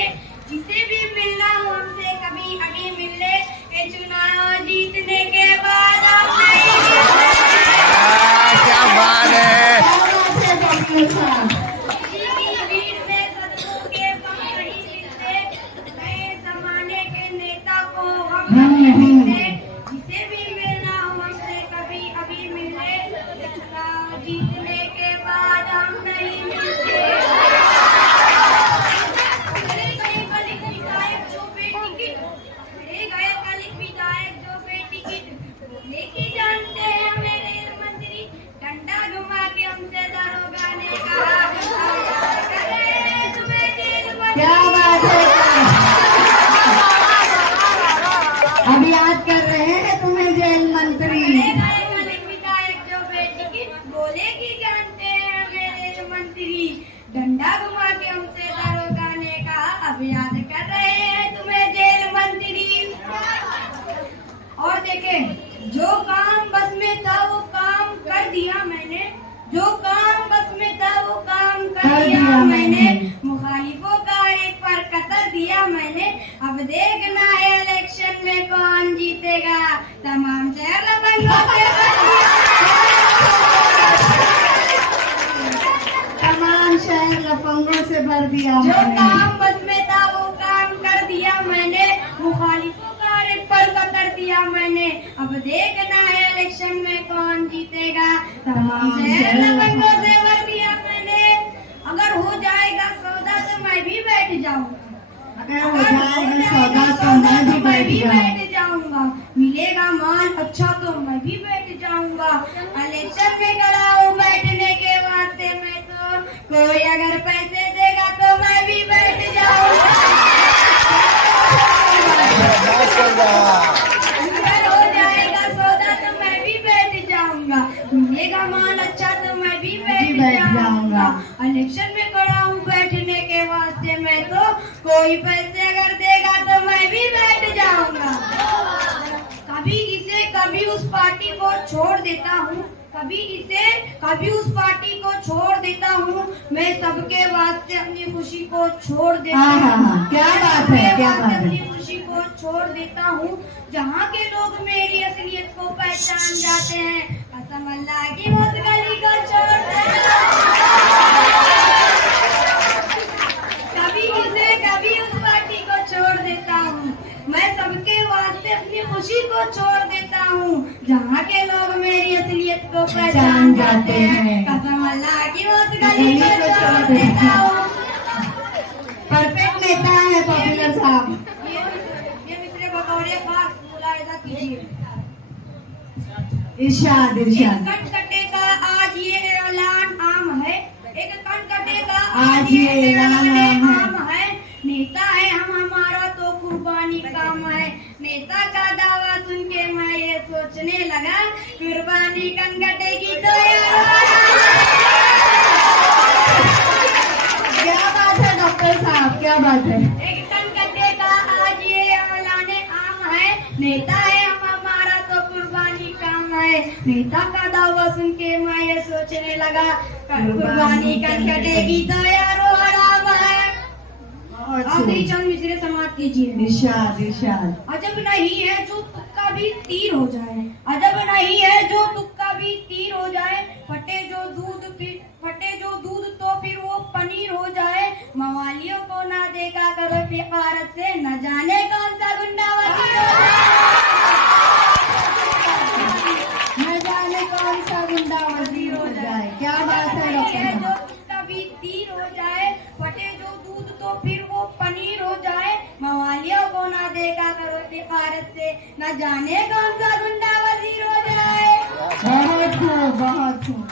जिसे भी मिलना हो हमसे कभी अभी मिल ले, ये चुनाव जीतने के बाद हम नहीं क्या बात है। खुशी की भीड़ में सदमों के गम नहीं मिलते, नए जमाने के नेता को हम नहीं मिलते, जिसे भी मिलना हो हमसे कभी अभी मिल ले, ये चुनाव जीतने के बाद हम नहीं मिलते। मेरे गए कलिक विधायक जो बेटिकट, मेरे गए कलिक विधायक जो बेटिकट, बोले कि जानते हैं मेरे मंत्री, डंडा घुमा के हमसे दरोगा ने कहा, अब याद कर रहे हैं तुम्हें जेल मंत्री। क्या बात है। अब याद कर रहे हैं तुम्हें जेल मंत्री। मेरे गए कलिक विधायक जो बेटिकट, बोले कि जानते हैं मेरे मंत्री, डंडा घुमा के हमसे दरोगा ने कहा, अब याद कर रहे हैं तुम्हें जेल मंत्री। और देखे, जो काम बस में था वो काम कर दिया मैंने, जो काम बस में था वो काम कर दिया मैंने, मुखालिफों का एक पर कतर दिया मैंने, अब देखना है इलेक्शन में कौन जीतेगा, तमाम शहर लफंगों से तमाम शहर लफंगों से भर दिया जो मैंने। काम बस में था वो काम कर दिया मैंने, मुखालिफों का एक पर कतर दिया मैंने, अब देखना है इलेक्शन में कौन जीतेगा, तमाम शहर लफंगों से भर दिया मैंने। अगर हो जाएगा सौदा तो मैं भी बैठ जाऊंगा, अगर हो जाएगा सौदा तो मैं भी बैठ जाऊंगा, मिलेगा माल अच्छा तो मैं भी बैठ जाऊंगा, इलेक्शन में खड़ा हूँ बैठने के वास्ते मैं तो, कोई अगर पैसे देगा तो मैं भी बैठ जाऊंगा। अगर हो जाएगा सौदा तो मैं भी बैठ जाऊंगा, मिलेगा माल अच्छा तो मैं भी बैठ जाऊंगा, इलेक्शन में खड़ा हूँ बैठने के वास्ते मैं तो, कोई पैसे अगर देगा तो मैं भी बैठ जाऊंगा। कभी इसे कभी उस पार्टी को छोड़ देता हूँ, कभी इसे कभी उस पार्टी को छोड़ देता हूँ, मैं सबके वास्ते अपनी खुशी को छोड़ देता हूँ। क्या बात है, क्या बात है। अपनी खुशी को छोड़ देता हूँ, जहाँ के लोग मेरी असलियत को पहचान जाते हैं, कसम अल्लाह की उस गली को छोड़ देता हूँ। कभी इसे कभी उस पार्टी को छोड़ देता हूँ, मैं सबके वास्ते अपनी खुशी को छोड़ देता हूँ, जहाँ के लोग मेरी असलियत को पहचान जाते हैं, कसम अल्लाह की उस गली को छोड़ देता हूँ। परफेक्ट नेता है पॉपुलर साहब। ये मित्र बतौरे खास मुलाहिजा कीजिए। इरशाद इरशाद। कटकटे का आज ये ऐलान आम है, एक कटकटे का आज ये ऐलान आम है, नेता है हम हमारा तो कुर्बानी काम है, नेता का दावा सुन के मैं ये सोचने लगा, कुर्बानी कनकटे की तो क्या बात है डॉक्टर साहब, क्या बात है। एक कनकटे का आज ये ऐलान आम है, नेता है हम हमारा तो कुर्बानी काम है, नेता का दावा सुन के मैं ये सोचने लगा, कुर्बानी कनकटे की तो यारो हराम है। आखिरी चंद मिसरे समाप्त कीजिए। इरशाद इरशाद। अजब नहीं है जो तुक्का भी तीर हो जाए, अजब नहीं है जो तुक्का भी तीर हो जाए, फटे जो दूध तो फिर वो पनीर हो जाए, मवालियों को ना देखा करो फिकारत से, न जाने कौन सा गुंडा वजीर हो जाए, न जाने कौन सा गुंडा वजीर हो जाए। क्या बात है डॉक्टर जो तुक्का भी तीर हो जाए, फटे जो दूध तो फिर वो पनीर हो जाए, मवालियों को ना देखा करो फिकारत से, न जाने कौन सा गुंडा वजीर हो जाए। बहुत खूब बहुत खूब।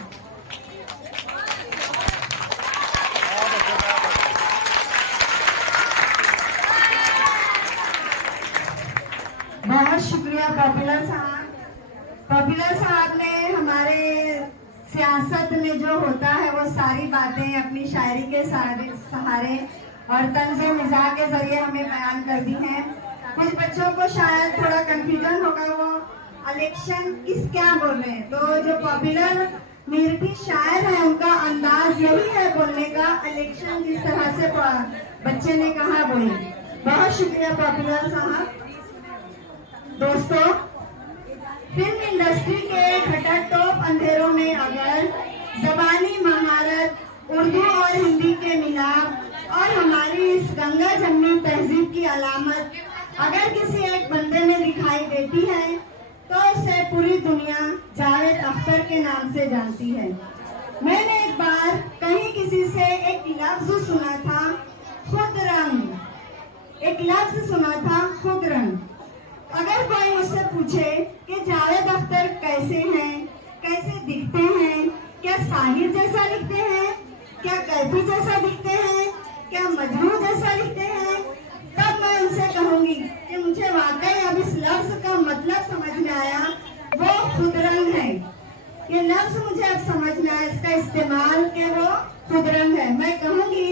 बहुत शुक्रिया पॉपुलर साहब। पॉपुलर साहब ने हमारे सियासत में जो होता है वो सारी बातें अपनी शायरी के सहारे और तंज़ो मिज़ाह के जरिए हमें बयान कर दी हैं। कुछ बच्चों को शायद थोड़ा कंफ्यूजन होगा, वो इलेक्शन किस क्या बोल रहे हैं। तो जो पॉपुलर मेरठी शायर है उनका अंदाज यही है बोलने का, इलेक्शन जिस तरह से बच्चे ने कहा बोले। बहुत शुक्रिया पॉपुलर साहब। दोस्तों, फिल्म इंडस्ट्री के खटाटोप अंधेरों में अगर जबानी महारत उर्दू और हिंदी के मिलाप और हमारी इस गंगा जमनी तहजीब की अलामत अगर किसी एक बंदे में दिखाई देती है तो उसे पूरी दुनिया जावेद अख्तर के नाम से जानती है। मैंने एक बार कहीं किसी से एक लफ्ज सुना था, खुद रंग। एक लफ्ज सुना था, खुद रंग। अगर कोई मुझसे पूछे कि जावेद अख्तर कैसे हैं, कैसे दिखते हैं, क्या साहिर जैसा दिखते हैं, क्या कैफी जैसा दिखते हैं, क्या मजनू जैसा दिखते हैं, तब मैं उनसे कहूंगी कि मुझे वाकई अब इस लफ्ज का मतलब समझ में आया, वो खुद रंग है। ये लफ्ज मुझे अब समझ में आया, इसका इस्तेमाल कि वो खुद रंग है। मैं कहूंगी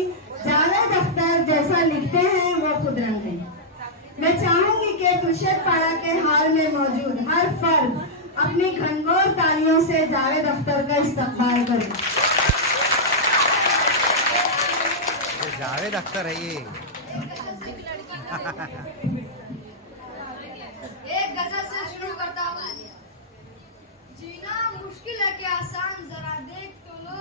जावेद अख्तर जैसा लिखते हैं वो खुद रंग है। मैं चाहूंगी कि तुर्शदपाड़ा के हाल में मौजूद हर फर्द अपनी घनघोर तालियों से जावेद अख्तर का इस्तकबाल करे। जावेद अख्तर है ये। एक गजल से शुरू करता हूँ। जीना मुश्किल है कि आसान, जरा देख तो लो।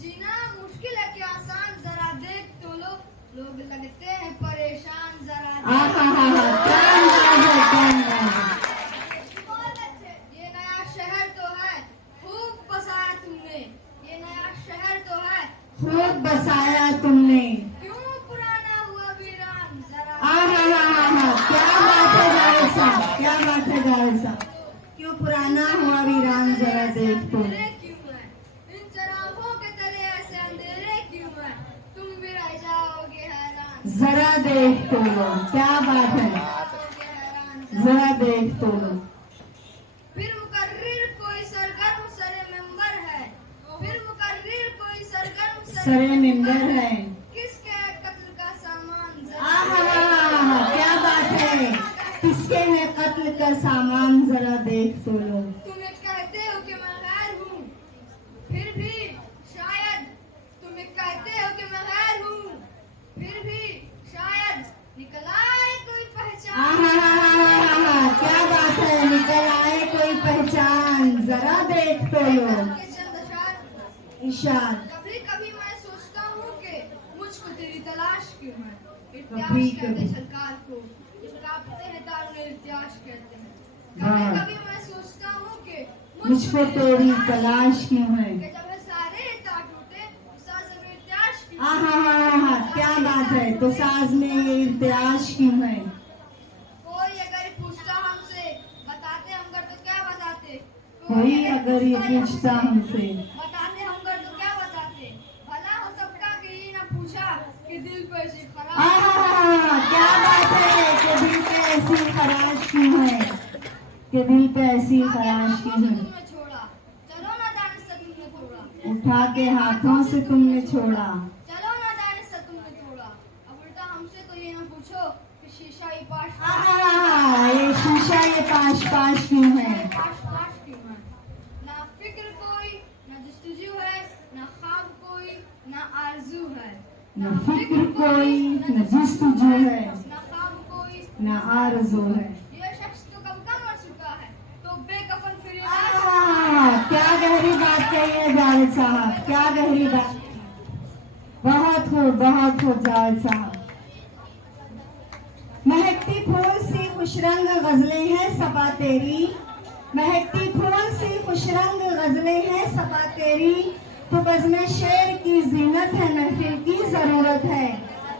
जीना मुश्किल है कि आसान, जरा देख तो लो। लोग लगते हैं परेशान, जरा ये नया शहर तो है खूब बसाया तुमने। ये नया शहर तो है खूब बसाया तुमने। क्यों पुराना हुआ वीरान, जरा क्या बात है जावेद साहब, क्या बात है जावेद साहब। क्यों पुराना हुआ वीरान, जरा देख तो। क्यों है इन चरागों के तले ऐसे अंधेरे क्यों है, तुम भी रह जाओगे हैरान, जरा देख तो लो। क्या बात है, जरा देख तो लो। फिर मुकर्रिर कोई सरगर्म सरे मेंबर है, फिर मुकर्रिर कोई सरगर्म सरे मेंबर है। किसके कत्ल का सामान, क्या बात है, किसके है कत्ल का सामान, जरा देख तो लो। तुम्हें कहते हो कि मैं गैर हूँ, फिर भी शायद तुम्हें कहते हो कि मैं गैर हूँ, फिर भी शायद निकल आए कोई पहचान। क्या बात है, निकल आए कोई पहचान, जरा देख तो लो। ईशान। कभी कभी मैं सोचता हूँ कि मुझको तेरी तलाश क्यों है। कभी इत्याश कहते कभी। सरकार को, जब कांपते हैं तारों इत्याश कहते हैं। कभी कभी मैं सोचता हूँ कि मुझको तेरी तलाश क्यों है। कि जब ये सारे तार टूटे तो सांस में इत्याश क्यों। क्या बात है, तो साज में इर्तियाश क्यों है। कोई अगर पूछता हमसे बताते हम कर तो क्या बताते। कोई अगर ये पूछता हमसे बताते हम कर तो क्या बताते। भला हो सबका कि ये ना पूछा कि दिल पे ऐसी खराब। क्या बात है, कि दिल पे ऐसी खराश क्यों है, कि दिल पे ऐसी खराश क्यों है। तुमने छोड़ा चलो ना जाने से तुमने तोड़ा। उठा के हाथों से तुमने छोड़ा। चलो ना जाने से तुमने तोड़ा। अब उल्टा हमसे तो ये ना पूछो कि शीशा ये पाश ये शीशा ये पाश पाश क्यों है। पाश क्यों है। ना फिक्र कोई ना जस्तजू है, ना ख्वाब कोई ना आरज़ू है। न फिक्र कोई न जस्तजू है, ना ख्वाब कोई न आरज़ू है। ये शख्स तो कब का मर चुका है तो बेकफन फिर क्या गहरी बात कही है जावेद साहब, क्या गहरी बात। बहुत खूब जावेद साहब। महकती फूल सी खुशरंग गजलें हैं सबा तेरी, महकती फूल सी खुशरंग गजलें हैं सबा तेरी। तो बज़्म शेर की जीनत है, महफिल की जरूरत है।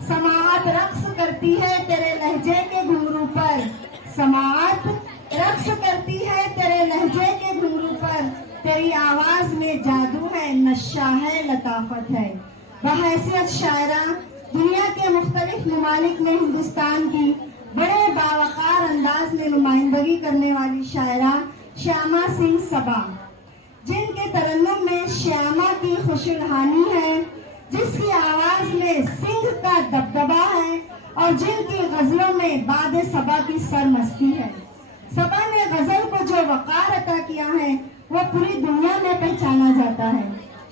समाअत रक्स करती है तेरे लहजे के घुंघरू पर, समाअत रक्स करती है तेरे लहजे के घुंघरू पर। तेरी आवाज में जादू है, नशा है, लताफत है। बहैसियत शायरा दुनिया के मुख्तलिफ ममालिक में हिंदुस्तान की बड़े बावकार अंदाज में नुमाइंदगी करने वाली शायरा श्यामा सिंह सबा, जिनके तरन्नुम में श्यामा की खुशहानी है, जिसकी आवाज में सिंह का दबदबा है और जिनकी गजलों में बाद सबा की सरमस्ती है। सबा ने गजल को जो जो वकार अता किया है वो पूरी दुनिया में पहचाना जाता है।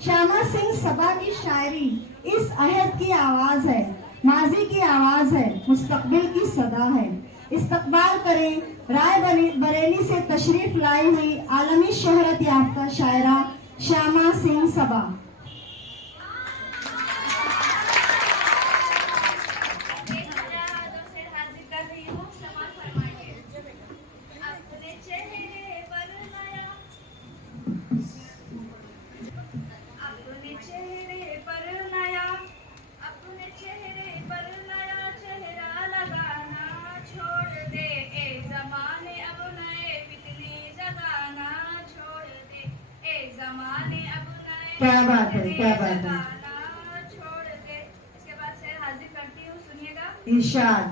श्यामा सिंह सबा की शायरी इस अहद की आवाज है, माजी की आवाज है, मुस्तकबिल की सदा है। इस्तकबाल करें राय बरेली से तशरीफ लाई हुई आलमी शोहरत याफ्ता शायरा श्यामा सिंह सबा। क्या बात है, क्या बात है। छोड़ दे। इसके बाद से हाजिर करती हूँ, सुनिएगा। इरशाद।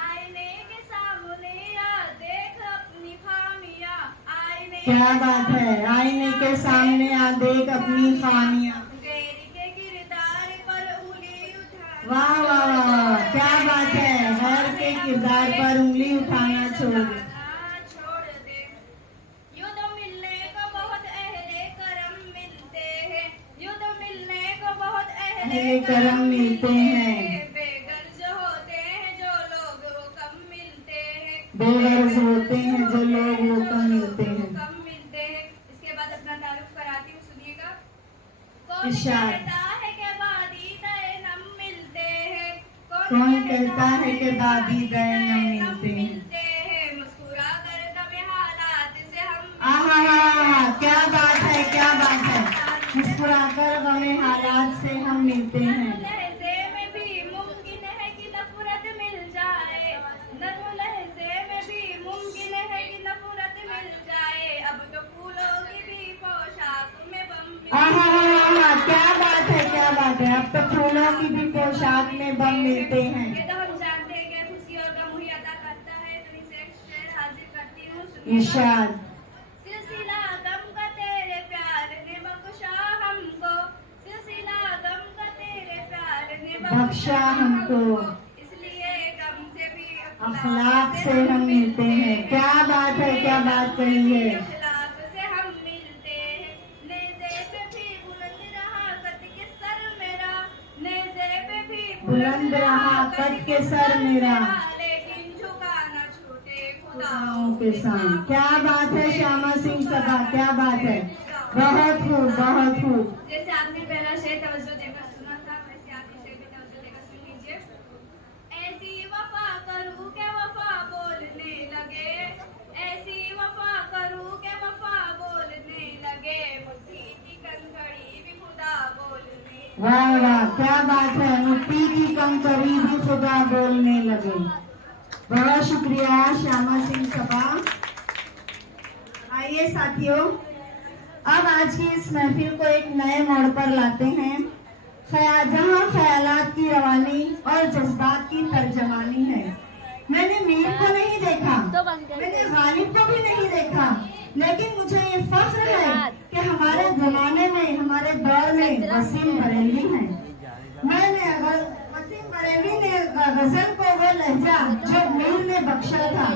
आईने के सामने आ देख अपनी खामियां, आईने क्या बात है, आईने के सामने आ देख अपनी खामियां। गैर के किरदार पर उंगली उठा। वाह वाह वाह, क्या बात है, गैर के किरदार पर उंगली उठाना छोड़ दे। करम मिलते हैं, बेगर्ज होते हैं जो लोग वो कम मिलते हैं, बेगर्ज होते हैं जो लोग वो कम मिलते हैं। इसके बाद अपना तारुफ कराती हूँ, सुनिएगा। कौन इरशाद। कहता है कि बादी दए नम मिलते हैं, कौन कहता है कि दादी दए नम मिलते हैं। मुस्कुरा कर दबे हालात से हम। आहा, क्या बात है, क्या बात है। मुस्कुराकर गमे हालात से हम मिलते हैं। लहजे में भी मुमकिन है कि नफरत मिल जाए, नर्म लहजे में भी मुमकिन है कि नफरत मिल जाए। अब तो फूलों की भी पोशाक में बम मिल आहा, क्या बात है, क्या बात है। अब तो फूलों की भी पोशाक में बम मिलते हैं। ये तो हम जानते हैं कि खुशी और गम ही अदा करता है। तो इसे एक शेर हाजिर करती हूँ, सुनिएगा। इरशाद। सिलसिला गम का तेरे प्यार ने बख्शा हमको, सिलसिला गम का तेरे प्यार ने बख्शा हमको, इसलिए गम से भी अखलाक से हम मिलते हैं। क्या बात है, क्या बात कही है। अखलाक से हम मिलते हैं। नेज़े पे भी बुलंद रहा कद के सर मेरा, नेज़े पे भी बुलंद रहा कद के सर मेरा, लेकिन झुका न छूटे खुदाओं के साथ। क्या बात है श्यामा सिंह सबा, क्या बात है। बहुत खूब, बहुत खूब। जैसे आपने पहला शेर तवज्जो देकर सुना था, वैसे आप इसे भी तवज्जो देकर सुन लीजिए। ऐसी वफा करूं के वफा बोलने लगे, ऐसी वफा करूं के वफा बोलने लगे, मुट्ठी की कंकड़ी भी खुदा बोलने। वाह वाह, क्या बात है। मिट्टी की कंकड़ी भी खुदा बोलने लगे। बहुत शुक्रिया श्यामा सिंह सबा। आइए साथियों, अब आज की इस महफिल को एक नए मोड़ पर लाते हैं, जहाँ ख्यालात की रवानी और जज्बात की तर्जमानी है। मैंने मीर को नहीं देखा, मैंने गालिब को भी नहीं देखा, लेकिन मुझे ये फख्र है कि हमारे जमाने में, हमारे दौर में वसीम बरेलवी हैं। मैंने अगर वसीम बरेलवी ने गजल को वो लहजा जो मीर ने बख्शा था,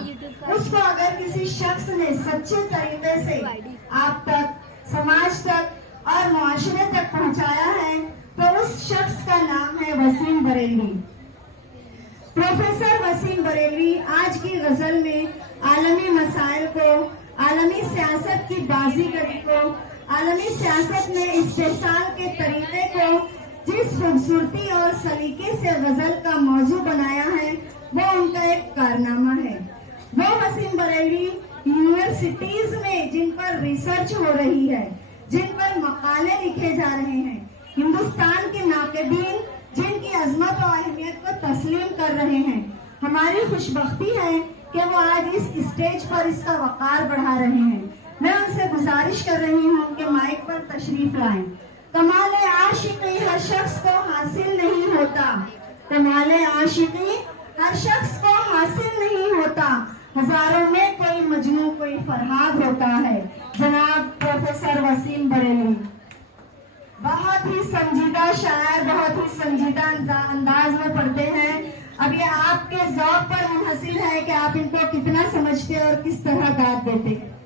उसको अगर किसी शख्स ने सच्चे तरीके से आप तक, समाज तक और मुआशरे तक पहुंचाया है, तो उस शख्स का नाम है वसीम बरेलवी। प्रोफेसर वसीम बरेलवी आज की गजल में आलमी मसाइल को, आलमी सियासत की बाजीगरी को, आलमी सियासत में इस्तेहसाल के तरीके को जिस खूबसूरती और सलीके से गजल का मौजू बनाया है, वो उनका एक कारनामा है। वो वसीम बरेलवी यूनिवर्सिटीज में जिन पर रिसर्च हो रही है, जिन पर मकाले लिखे जा रहे हैं, हिंदुस्तान के नाक़दीन जिनकी अजमत और अहमियत को तस्लीम कर रहे हैं, हमारी खुशबख्ती है कि वो आज इस स्टेज पर इसका वकार बढ़ा रहे हैं। मैं उनसे गुजारिश कर रही हूँ कि माइक पर तशरीफ लाएं। कमाल आशिकी हर शख्स को हासिल नहीं होता, कमाल आशिकी हर शख्स को हासिल नहीं होता, हजारों में कोई मजनू कोई फरहाद होता है। जनाब प्रोफेसर वसीम बरेलवी बहुत ही संजीदा शायर, बहुत ही संजीदा अंदाज में पढ़ते हैं। अब ये आपके ज़ौक़ पर मुनहसिर है कि आप इनको कितना समझते और किस तरह दाद देते हैं।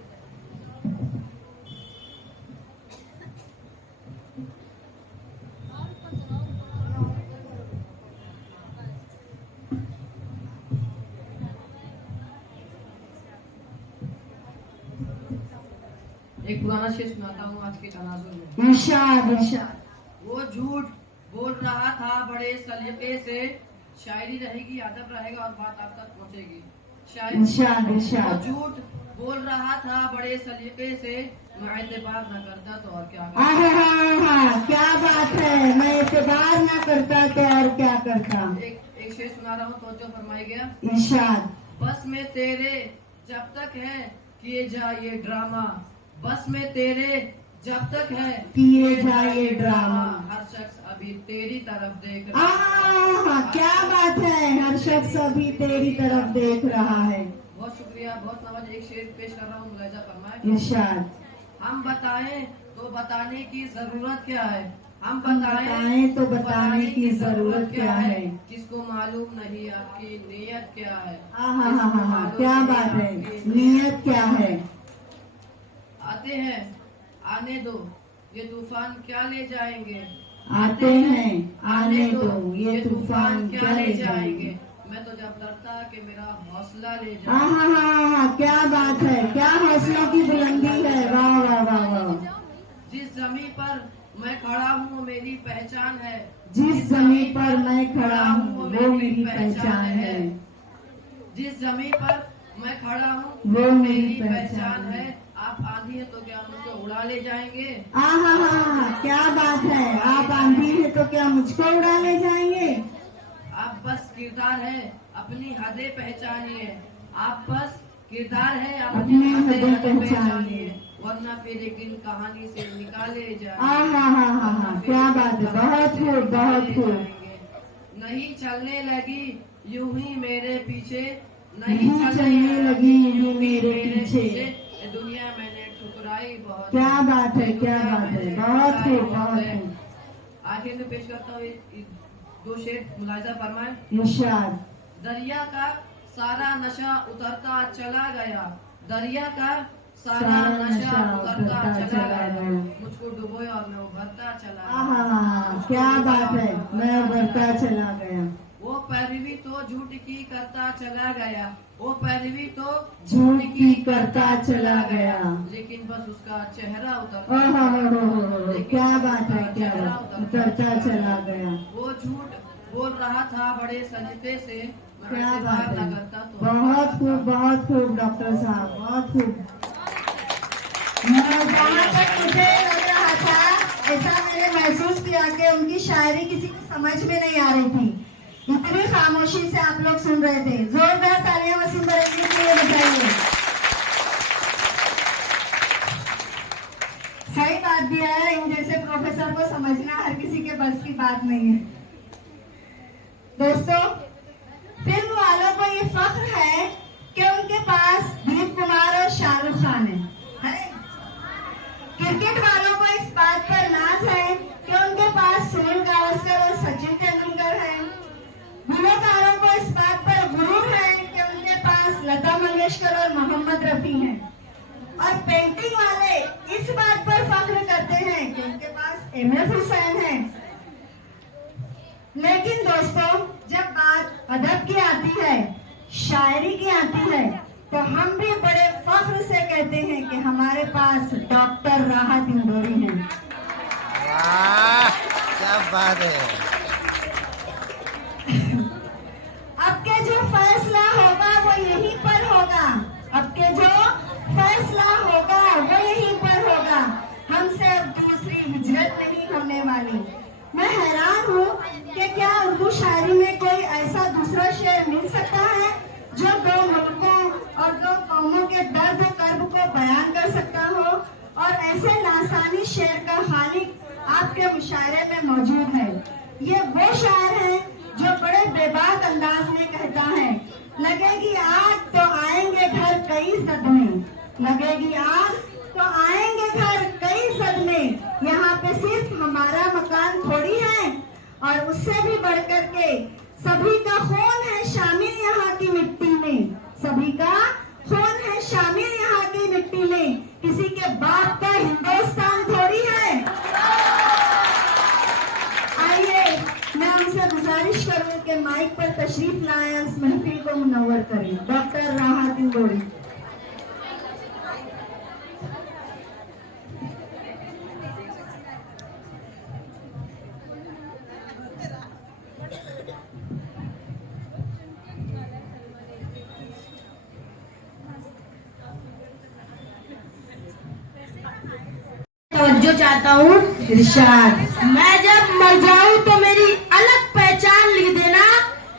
एक पुराना शेर सुनाता हूँ आज के तनाजुर में। इरशाद इरशाद। वो झूठ बोल रहा था बड़े सलीके से, शायरी रहेगी, अदब रहेगा और बात आप तक पहुँचेगी। इरशाद वो इरशाद। झूठ बोल रहा था बड़े सलीके से, मैं एतबार न करता तो और क्या क्या बात है, मैं एतबार ना करता तो और क्या करता। एक शेर सुना रहा हूँ तो जो फरमाई गया। इरशाद। बस में तेरे जब तक है किए जा ये ड्रामा, बस में तेरे जब तक है किए जा ये ड्रामा, हर शख्स अभी तेरी तरफ देख क्या बात है, हर शख्स अभी तेरी तरफ देख रहा है। बहुत शुक्रिया, बहुत नवाज। एक शेर पेश कर रहा हूँ, मुलाहिजा फरमाए। इरशाद। हम बताएं तो बताने की जरूरत क्या है, हम बताएं तो बताने की जरूरत क्या है, किसको मालूम नहीं आपकी नीयत क्या है। क्या बात है, नीयत क्या है। आते हैं आने दो ये तूफान क्या ले जाएंगे, आते हैं आने दो ये तूफान क्या ले जाएंगे। मैं तो जब डरता कि मेरा हौसला ले जाए। क्या बात है, क्या हौसलों की बुलंदी है। वाह वाह वाह वाह। जिस जमीन पर मैं खड़ा हूँ मेरी पहचान है, जिस जमीन पर मैं खड़ा हूँ वो मेरी पहचान है, जिस जमीन पर मैं खड़ा हूँ वो मेरी पहचान है। आप आंधी है तो क्या मुझको उड़ा ले जाएंगे। क्या बात है, आप आंधी है तो क्या मुझको उड़ा ले जाएंगे। आप बस किरदार है अपनी हदें पहचानिए, आप बस किरदार है अपनी हदें पहचानिए, वरना फिर एक दिन कहानी से निकाले जाए। क्या बात है, बहुत खूब बहुत खूब। नहीं चलने लगी यूं ही मेरे पीछे, नहीं चलने लगी यूं मेरे पीछे, दुनिया मैंने ठुकराई बहुत। क्या बात है, क्या बात है, बहुत खूब बहुत खूब। आखिर में पेश करता हूँ दो शेर, मुलाहिजा फरमाए। इरशाद। दरिया का सारा नशा उतरता चला गया, दरिया का सारा नशा उतरता चला गया, मुझको डुबोए और मैं उभरता चला। क्या बात है, मैं उभरता चला गया। वो पैरवी तो झूठ की करता चला गया, वो पैरवी तो झूठ की करता चला गया, लेकिन बस उसका चेहरा क्या बात है, क्या बात, उतरता चला गया। वो झूठ बोल रहा था बड़े सलीके से, क्या बात है, करता तो। बहुत खूब डॉक्टर साहब, बहुत खूब। जहाँ तक मुझे लग रहा था, ऐसा मैंने महसूस किया कि उनकी शायरी किसी को समझ में नहीं आ रही थी, इतनी खामोशी से आप लोग सुन रहे थे। जोरदार तालियां वसीम बरेली के लिए बजाइए। सही बात भी है, इन जैसे प्रोफेसर को समझना हर किसी के बस की बात नहीं है। दोस्तों, फिल्म वालों को ये फख्र है कि उनके पास दिलीप कुमार और शाहरुख खान है। क्रिकेट वालों को इस बात पर नाज है कि उनके पास सुनील गावस्कर और सचिन तेंदुलकर है। गुलकारों को इस बात पर गुरूर है कि उनके पास लता मंगेशकर और मोहम्मद रफी हैं। और पेंटिंग वाले इस बात पर फख्र करते हैं कि उनके पास एमएफ हुसैन है। लेकिन दोस्तों, जब बात अदब की आती है, शायरी की आती है, तो हम भी बड़े फख्र से कहते हैं कि हमारे पास डॉक्टर राहत इंदौरी हैं। क्या बात है। अब के जो फैसला होगा वो यहीं पर होगा, अब के जो फैसला होगा वो यहीं पर होगा, हमसे अब दूसरी हिजरत नहीं होने वाली। मैं हैरान हूँ कि क्या उर्दू शायरी में कोई ऐसा दूसरा शेर मिल सकता है जो दो मुल्कों और दो कौमों के दर्द कर्ब को बयान कर सकता हो, और ऐसे लासानी शेर का खालिक आपके मुशायरे में मौजूद है। ये वो शायर है जो बड़े बेबाक अंदाज में कहता है, लगेगी आग तो आएंगे घर कई सदमे, लगेगी आग तो आएंगे घर कई सदमे, यहाँ पे सिर्फ हमारा मकान थोड़ी है, और उससे भी बढ़कर के सभी का खून है शामिल यहाँ की मिट्टी में, सभी का खून है शामिल यहाँ की मिट्टी में, किसी के बाप का हिंदुस्तान थोड़ी है। आइए मैं उनसे गुजारिश करूं कि माइक पर तशरीफ लाएं और इस महफिल को मुनव्वर करें। डॉक्टर राहत इंदौरी। तवज्जो चाहता हूँ। इरशाद। मैं जब मर जाऊँ तो मेरी अलग पहचान लिख देना,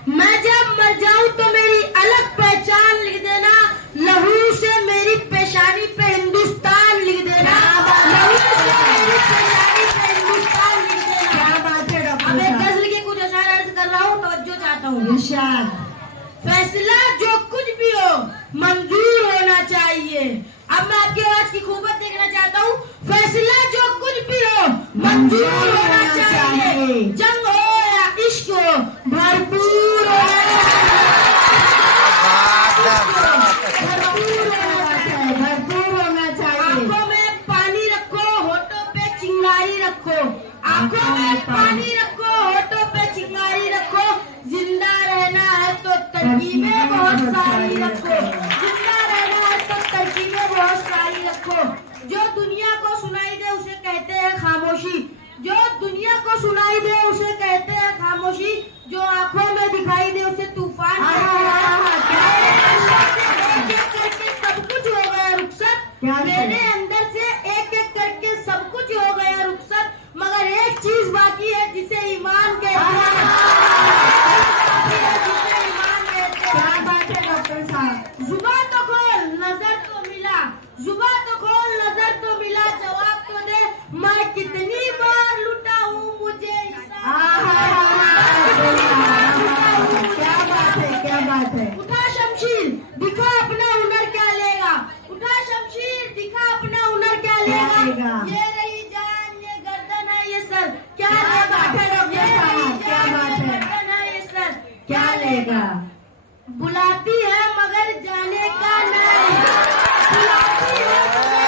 मैं जब मर जाऊँ तो मेरी अलग पहचान लिख देना, लहू से मेरी पेशानी पे हिंदुस्तान लिख देना, लहू से मेरी पेशानी पे हिंदुस्तान लिख देना। क्या बात है डॉक्टर अब एक साहब। गजल के कुछ अशार अर्ज कर रहा हूँ, तवज्जो चाहता हूँ। इरशाद। फैसला जो कुछ भी हो मंजूर होना चाहिए। अब मैं आपकी आवाज की खूबत देखना चाहता हूँ। फैसला जो कुछ भी हो मंजूर होना चाहिए, जंग हो या इश्क हो भरपूर भरपूर होना चाहिए। आंखों में पानी रखो, होठों पे चिंगारी रखो, आंखों में पानी रखो, होठों पे चिंगारी रखो, जिंदा रहना है तो तरकीबें बहुत सारी रखो, जिंदा रहना है तो तरकीबें बहुत सारी रखो। जो दुनिया को सुनाई दे उसे कहते हैं खामोशी, जो दुनिया को सुनाई दे उसे कहते हैं खामोशी, जो आंखों में दिखाई दे उसे तूफान करके सब कुछ हो गया रुखसत, मेरे अंदर से एक एक करके सब कुछ हो गया रुखसत, मगर एक चीज बाकी है जिसे ईमान कहते हैं। क्या बात है डॉक्टर साहब। जुबां तो खोल नजर तो मिला, जुबां तो खोल नजर तो मिला, जवाब तो दे मैं कितनी बार लुटा हूँ मुझे क्या बात है, क्या बात है। उठा शमशीर दिखा अपना हुनर क्या लेगा, उठा शमशीर दिखा अपना हुनर क्या लेगा, ये रही जान ये गर्दन है ये सर क्या लेगा, डॉक्टर साहब क्या बात है, गर्दन है ये सर क्या लेगा। बुलाती है मगर जाने का नहीं, बुलाती है मगर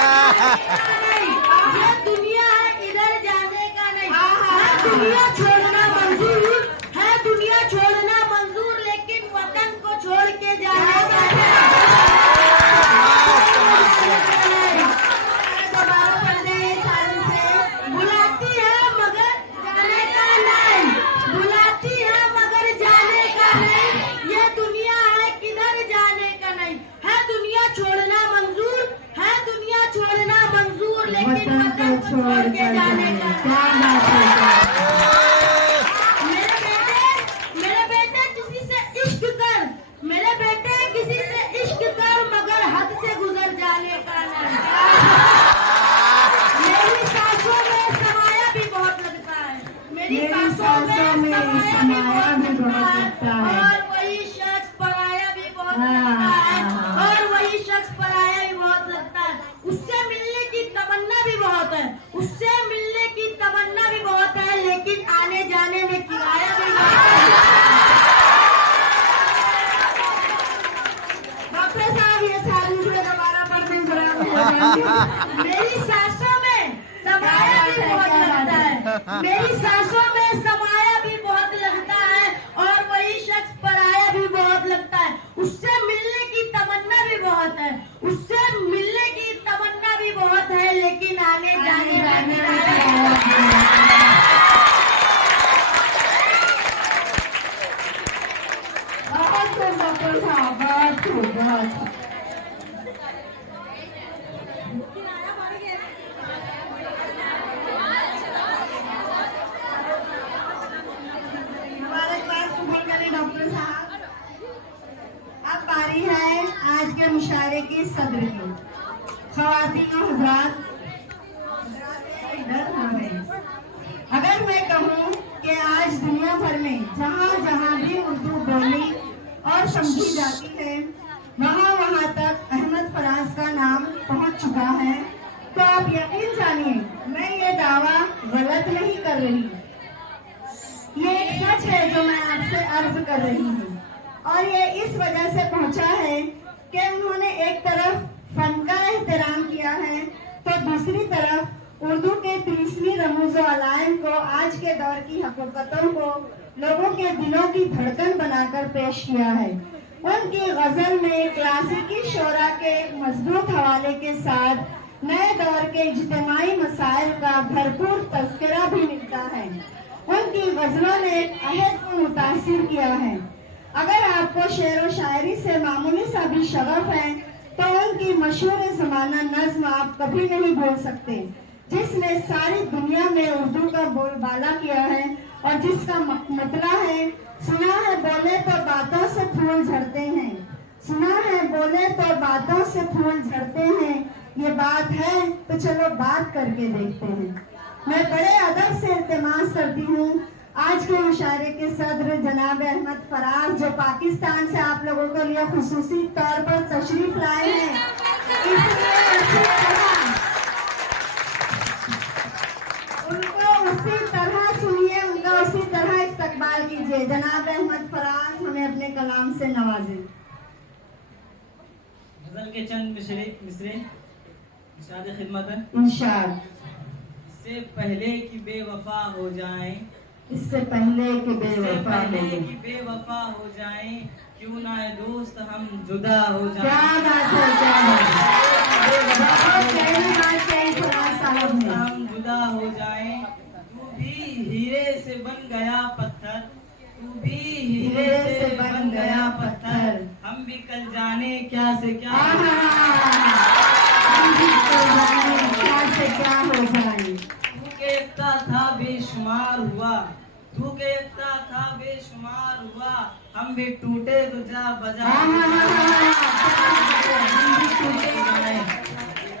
नहीं, ये दुनिया है इधर जाने का नहीं, है दुनिया छोड़ना मंजूर, है दुनिया छोड़ना मंजूर, लेकिन वतन को छोड़ के जाने का बुलाती है मगर जाने का नहीं, बुलाती है मगर जाने का नहीं, ये दुनिया है किधर जाने का नहीं, है दुनिया छोड़ना मंजूर, है दुनिया छोड़ना मंजूर, लेकिन वतन को छोड़ के जाने का मेरे बेटे किसी से इश्क कर, मेरे बेटे किसी से इश्क कर, मगर हद से गुजर जाने का नहीं। मेरी सांसों में समाया भी बहुत लगता है, मेरी सांसों में समाया भी बहुत लगता है, और वही शख्स पराया भी बहुत लगता है, और वही शख्स पराया भी बहुत लगता है, उससे मिलने की तमन्ना भी बहुत है, उससे मिलने की तमन्ना भी बहुत है, लेकिन आने जाने में किराया भी बहुत है। डॉक्टर साहब ये सारी से दोबारा पढ़ने बराबर हो जाएंगे। मेरी सांसों में समाया भी बहुत लगता है, मेरी सांसों में समाया भी बहुत लगता है, और वही शख्स पराया भी बहुत लगता है, उससे मिलने की तमन्ना भी बहुत है, उससे मिलने की तमन्ना भी बहुत है, लेकिन आने जाने में किराया बहुत खूब डॉक्टर साहब, बहुत खूब, बहुत खूब। हमारे क्लास को फोन करें डॉक्टर साहब। अब बारी है आज के मुशायरे की सदर की। ख्वातीन और हज़रात, इधर आ गए। अगर मैं कहूँ कि आज दुनिया भर में जहाँ जहाँ भी उर्दू बोली और समझी जाती है, वहाँ वहाँ तक अहमद फराज का नाम पहुँच चुका है, तो आप यकीन जानिए मैं ये दावा गलत नहीं कर रही। ये एक सच है जो मैं आपसे अर्ज कर रही हूँ, और ये इस वजह से पहुँचा है कि उन्होंने एक तरफ फन का एहतराम किया है, तो दूसरी तरफ उर्दू के 30वीं रमूज़ अलायम को आज के दौर की हकीकतों को लोगों के दिलों की धड़कन बनाकर पेश किया है। उनकी गजल में क्लासिकी शोरा के मजबूत हवाले के साथ नए दौर के इज्तिमाई मसाइल का भरपूर तज़किरा भी मिलता है। उनकी गजलों ने अहद को मुतासिर किया है। अगर आपको शेर व शायरी से मामूली सा भी शगफ है, तो उनकी मशहूर ज़माना नज़्म आप कभी नहीं भूल सकते। जिसने सारी दुनिया में उर्दू का बोलबाला किया है और जिसका मतला है, सुना है बोले तो बातों से फूल झड़ते हैं, सुना है बोले तो बातों से फूल झड़ते हैं। ये बात है तो चलो बात करके देखते हैं। मैं बड़े अदब से इल्तिमास करती हूँ आज के मुशायरे के सदर जनाब अहमद फराज, जो पाकिस्तान से आप लोगों के लिए खुसूसी तौर पर तशरीफ लाए हैं, उनको उसी तरह सुनिए, उनका उसी तरह इस्तकबाल कीजिए। जनाब अहमद फराज हमें अपने कलाम से नवाजें। गजल के चंद मिसरे इरशाद खिदमत है। इंशाअल्लाह। इससे पहले कि बेवफा हो जाए, इससे पहले कि बेवफा हो जाए, क्यों ना ए दोस्त हम जुदा हो जाए। क्या बात है, क्या बात है, बहुत प्यारी बात कही फराज साहब ने। हम जुदा हो जाए, तू भी हीरे से बन गया पत्थर, तू भी हीरे से बन गया पत्थर, हम भी कल जाने क्या से क्या, हम भी कल जाने क्या से क्या हो जाए। तू के एकता था बेशुमार हुआ, तू के एकता था बेशुमार हुआ, हम भी टूटे तो जा बजा।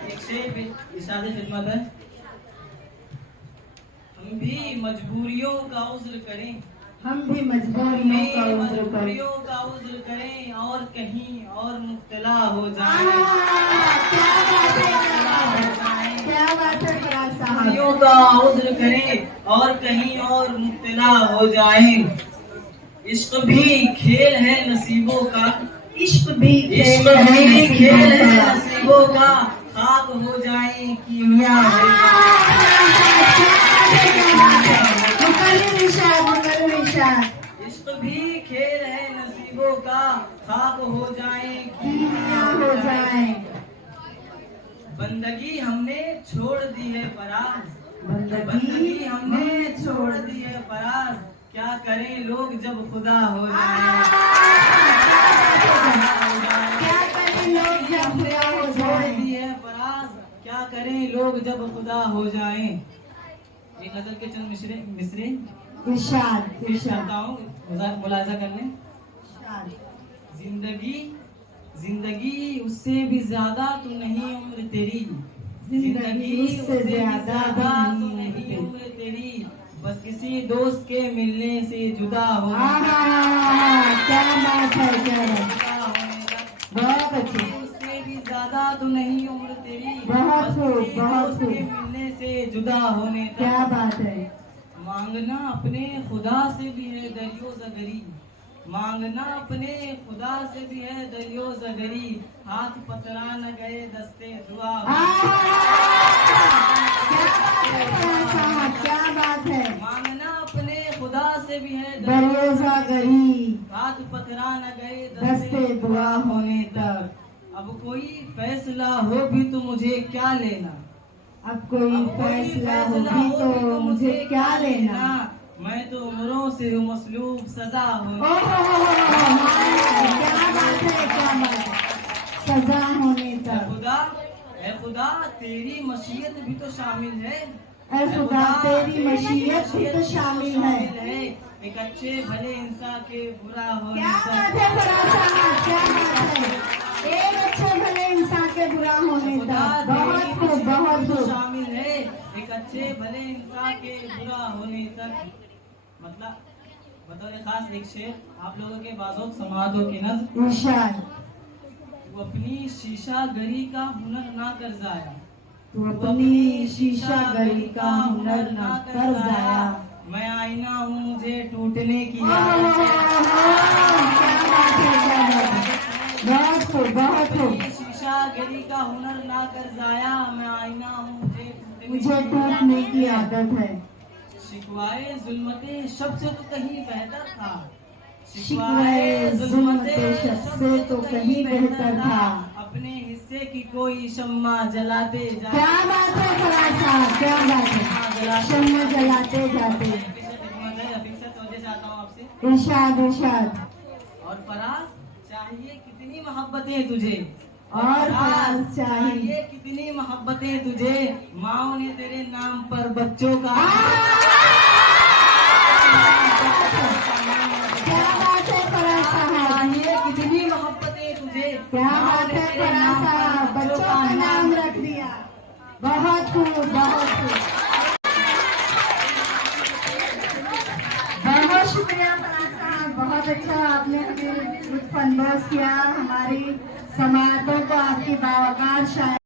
एक शेर पे इरशाद खिदमत है। हम भी मजबूरियों का उज़्र करें, हम भी मजबूरियों का उज़्र करें, मजबूरियों का उज़्र करें और कहीं और मुब्तला हो जाए। क्या बात है, क्या बात है फराज साहब। मजबूरियों का उज़्र करें और कहीं और मुब्तला हो जाए। इश्क भी खेल है नसीबों का, इश्क भी खेल है नसीबों का, खाक हो जाए कीमिया इश्क भी खेल है नसीबों का, खाक हो जाए कीमिया हो जाए। बंदगी हमने छोड़ दी है फराज, बंदगी हमने छोड़ दी है फराज, क्या करें लोग जब खुदा हो जाए। क्या करें लोग जब खुदा हो जाए। दी है फराज, क्या करें लोग जब खुदा हो जाए। एक गजल के चंद मिसरे इरशाद पेश करता हूँ, मुलाजा कर लें। इरशाद। जिंदगी उससे भी ज्यादा तो नहीं उम्र तेरी, जिंदगी उससे ज्यादा तो नहीं उम्र तेरी, बस किसी दोस्त के मिलने से जुदा हो। क्या बात है, क्या बात, बहुत अच्छी। उससे भी ज्यादा तो नहीं उम्र तेरी, बहुत खूब, बस बहुत किसी दोस्त के खूब। मिलने से जुदा होने तक। क्या बात है। मांगना अपने खुदा से भी है दरियो ज़गरी, मांगना अपने खुदा से भी है दरियो ज़गरी, हाथ पतरा न गए दस्ते दुआ। क्या बात है। मांगना अपने खुदा से भी है दरियो ज़गरी, हाथ पतरा न गए दस्ते दुआ होने तक। अब कोई फैसला हो भी तो मुझे क्या लेना, अब कोई फैसला हो भी तो मुझे क्या लेना। मैं तो उम्रों से मसलूब सजा हूँ। क्या बात है, क्या बात है, सजा होने तक। ऐ खुदा तेरी मशीयत भी तो शामिल है, ऐ खुदा तेरी मशीयत भी तो शामिल है। एक अच्छे भले इंसान के बुरा होने क्या बात है फराज साहब, क्या बात है। एक अच्छे भले इंसान के बुरा होने तक। बहुत खूब, बहुत खूब। शामिल है एक अच्छे भले इंसान के बुरा होने तक। मतलब बतौर खास एक शेर आप लोगों के बाजों समातों की नज़र। इरशाद। वो अपनी शीशा गरी का हुनर ना कर जाया, तू अपनी शीशा गरी का हुनर ना कर जाया। मैं आईना हूँ मुझे टूटने की क्या बात है, क्या बात है, बहुत खूब, बहुत खूब। शीशा गरी का हुनर ना कर जाया, मैं आईना हूँ मुझे टूटने की आदत है। शिकवाए जुल्मते शब से तो कहीं बेहतर था, शिकवाए जुल्मते शब से तो कहीं बेहतर था। अपने हिस्से की कोई शम्मा जलाते जा। क्या बात है फराज साहब, क्या बात है, शम्मा जलाते जाते। चाहता हूँ आपसे इरशाद, इरशाद। और फराज चाहिए कितनी मोहब्बतें तुझे, और प्यास चाहिए। कितनी मोहब्बतें तुझे माओ ने तेरे नाम पर बच्चों का। क्या बात है फराज साहब, कितनी मोहब्बतें तुझे क्या बात है फराज साहब, बच्चों का नाम रख दिया। बहुत खूब, बहुत खूब, बहुत शुक्रिया फराज साहब, बहुत अच्छा आपने हमें लुत्फ अंदोज किया, हमारी समातों को आपकी बावकार शायरी